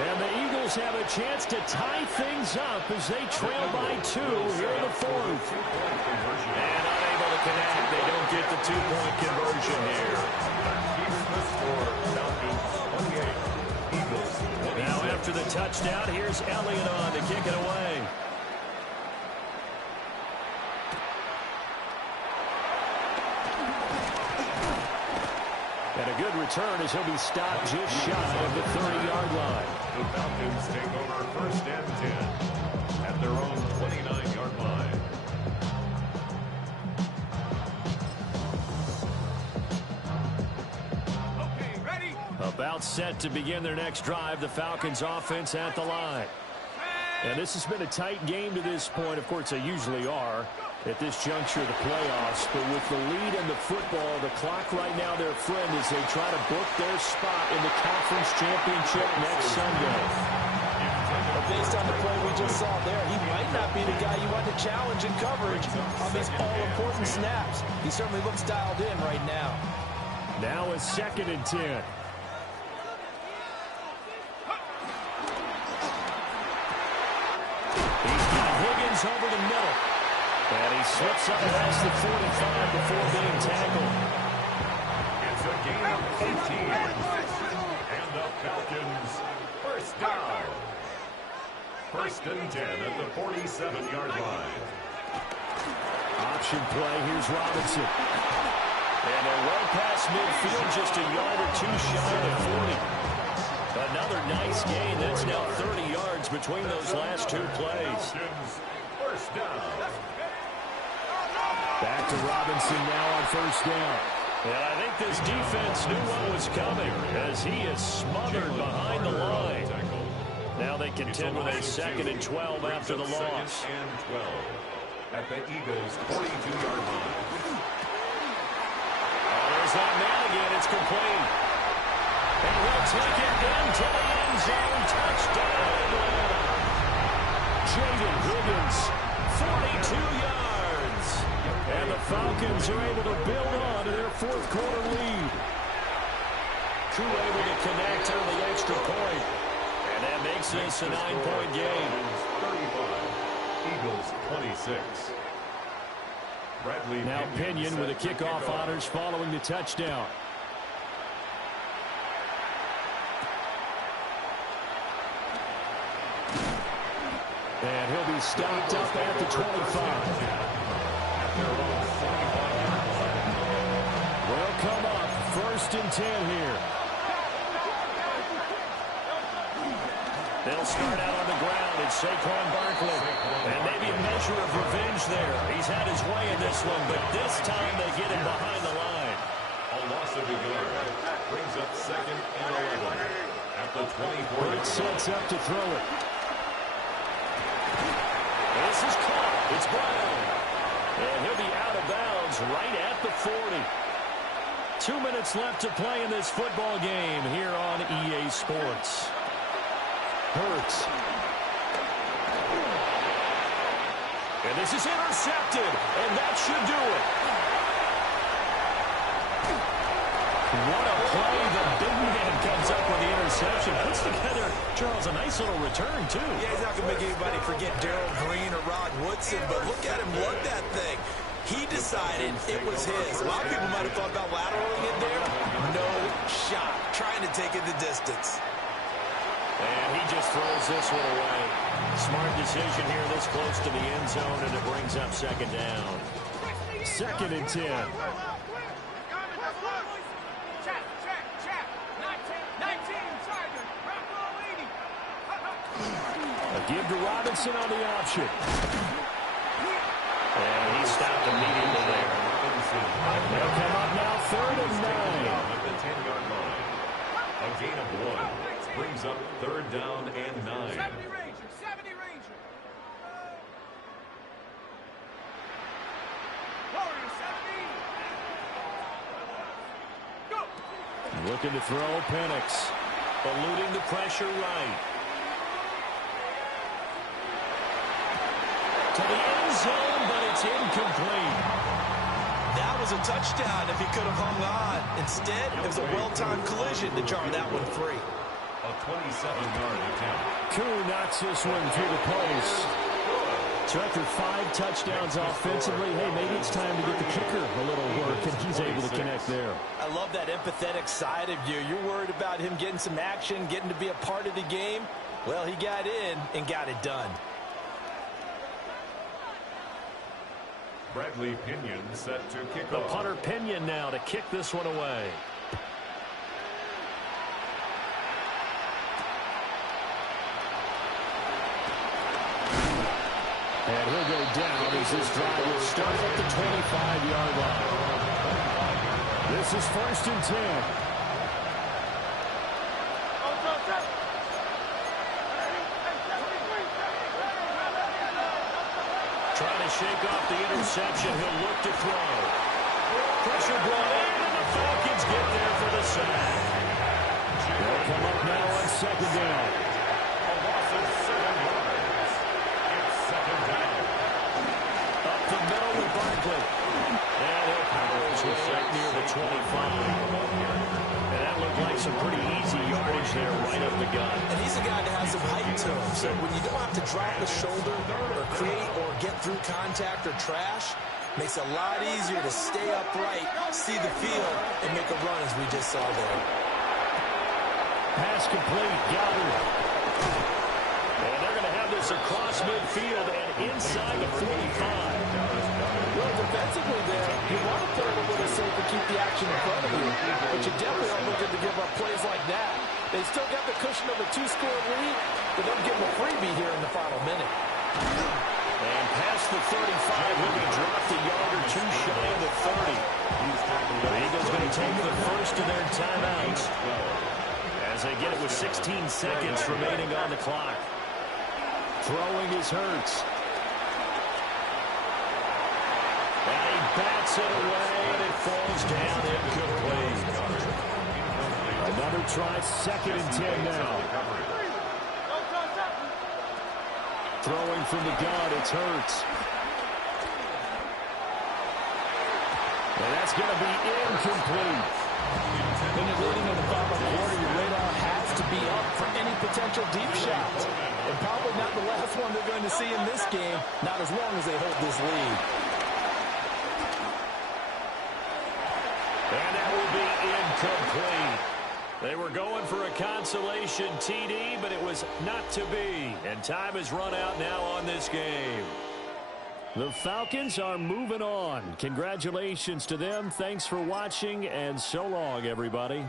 And the Eagles have a chance to tie things up as they trail by 2 here in the 4th. And unable to connect. They don't get the 2-point conversion here. Now after the touchdown, here's Elliott on to kick it away. And a good return. return as he'll be stopped just shy of the 30-yard line. The Falcons take over 1st and 10 at their own 29-yard line. Okay, ready? About set to begin their next drive, the Falcons offense at the line. And this has been a tight game to this point. Of course, they usually are at this juncture of the playoffs. But with the lead in the football, the clock right now, their friend, as they try to book their spot in the conference championship next Sunday. But based on the play we just saw there, he might not be the guy you want to challenge in coverage on these all-important snaps. He certainly looks dialed in right now. Now it's 2nd and 10. Over the middle. And he slips up past the 45 before being tackled. It's a gain of 18. And the Falcons first down. 1st and 10 at the 47-yard line. Option play. Here's Robinson. And they're well past midfield, just a yard or two shy of the 40. Another nice gain. That's now 30 yards between those last two plays. First down. Back to Robinson now on 1st down. And I think this defense knew what was coming as he is smothered behind the line. Now they contend with a 2nd and 12 after the loss. 2nd and 12 at the Eagles' 42-yard line. Oh, there's that man again. It's complete. And he'll take it into the end zone. Touchdown, Atlanta. Jaden Higgins, 42 yards. And the Falcons are able to build on to their 4th quarter lead. Koo able to connect on the extra point. And that makes this a 9-point game. 35, Eagles 26. Bradley Now Pinion with a kickoff honors following the touchdown. And he'll be stopped up at the 25. Will come up 1st and 10 here. They'll start out on the ground. It's Saquon Barkley. And maybe a measure of revenge there. He's had his way in this one, but this time they get him behind the line. A loss of a yard brings up 2nd and 11 at the 24. It sets up to throw it. This is caught. It's Brown. And he'll be out of bounds right at the 40. 2 minutes left to play in this football game here on EA Sports. Hurts. And this is intercepted. And that should do it. What a play. The big man comes up with the interception. Puts together, Charles, a nice little return, too. Yeah, he's not going to make anybody forget Darrell Green or Rod Woodson, but look at him lug that thing. He decided it was his. A lot of people might have thought about lateraling it there. No shot. Trying to take it the distance. And he just throws this one away. Smart decision here this close to the end zone, and it brings up 2nd down. 2nd and 10. A give to Robinson on the option. And he stopped immediately there. They'll come up now 3rd and 9. At the 10-yard line. A gain of 1 brings up 3rd down and 9. 70 Ranger, 70 Ranger. Warrior 70. Go. Looking to throw Penix. Eluding the pressure right. To the end zone, but it's incomplete. That was a touchdown if he could have hung on. Instead, it was a well-timed collision to jar that one free. A 27-yard attempt. Koo knocks this one through the post. So after 5 touchdowns offensively, hey, maybe it's time to get the kicker a little work, and he's able to connect there. I love that empathetic side of you. You're worried about him getting some action, getting to be a part of the game. Well, he got in and got it done. Bradley Pinion set to kick The off. punter Pinion now to kick this one away. And he'll go down as this drive will start at the 25-yard line. This is 1st and 10. Trying to shake off the interception. He'll look to throw. Pressure brought in, and the Falcons get there for the sack. They'll come up now on 2nd down. A loss of 7 yards. It's 2nd down. Up the middle with Barkley. And he'll power his way right near the 25. And that looked like some pretty easy yardage there right up the gut. And he's a guy that has some height to him. So when you don't have to drop the shoulder or create or get through contact or trash, makes it a lot easier to stay upright, see the field, and make a run as we just saw there. Pass complete. Goddard. And they're going to have this across midfield and inside the 45. Well, defensively there, you want to play it a little safe and keep the action in front of you, but you definitely aren't looking to give up plays like that. They still got the cushion of a 2-score lead, but don't give them a freebie here in the final minute. And past the 35, he'll be dropped a yard or two shy of the 30. The Eagles going to take the first of their timeouts as they get it with 16 seconds remaining on the clock. Throwing is Hurts. And he bats it away, and it falls down incomplete. Another try, 2nd and 10 now. Throwing from the gun, it's Hurts. And that's going to be incomplete. When you're leading in the final quarter, your radar has to be up for any potential deep shots. And probably not the last one they're going to see in this game, not as long as they hold this lead. And that will be incomplete. They were going for a consolation TD, but it was not to be. And time has run out now on this game. The Falcons are moving on. Congratulations to them. Thanks for watching, and so long, everybody.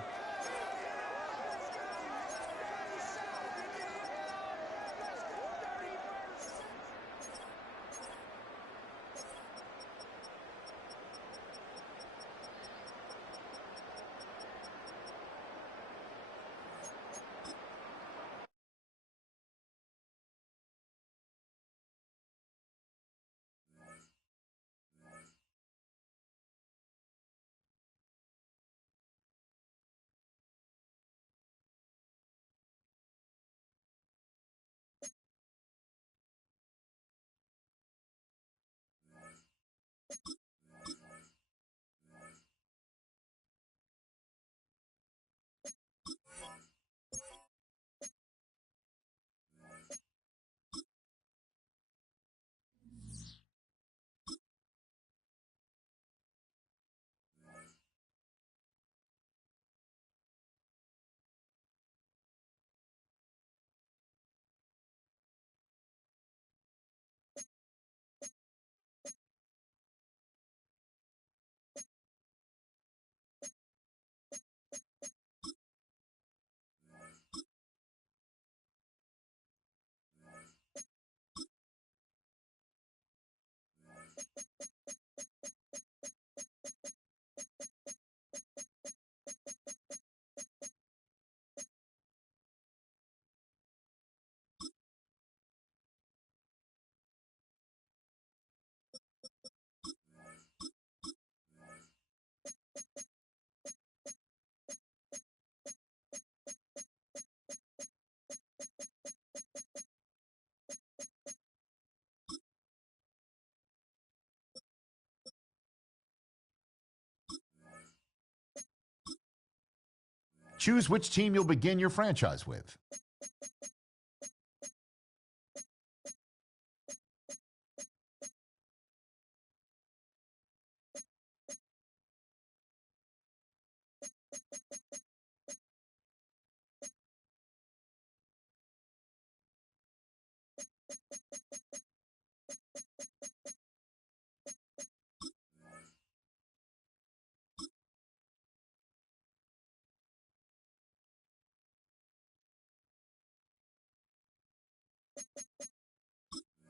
Choose which team you'll begin your franchise with.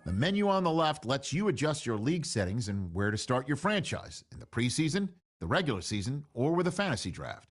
The menu on the left lets you adjust your league settings and where to start your franchise in the preseason, the regular season, or with a fantasy draft.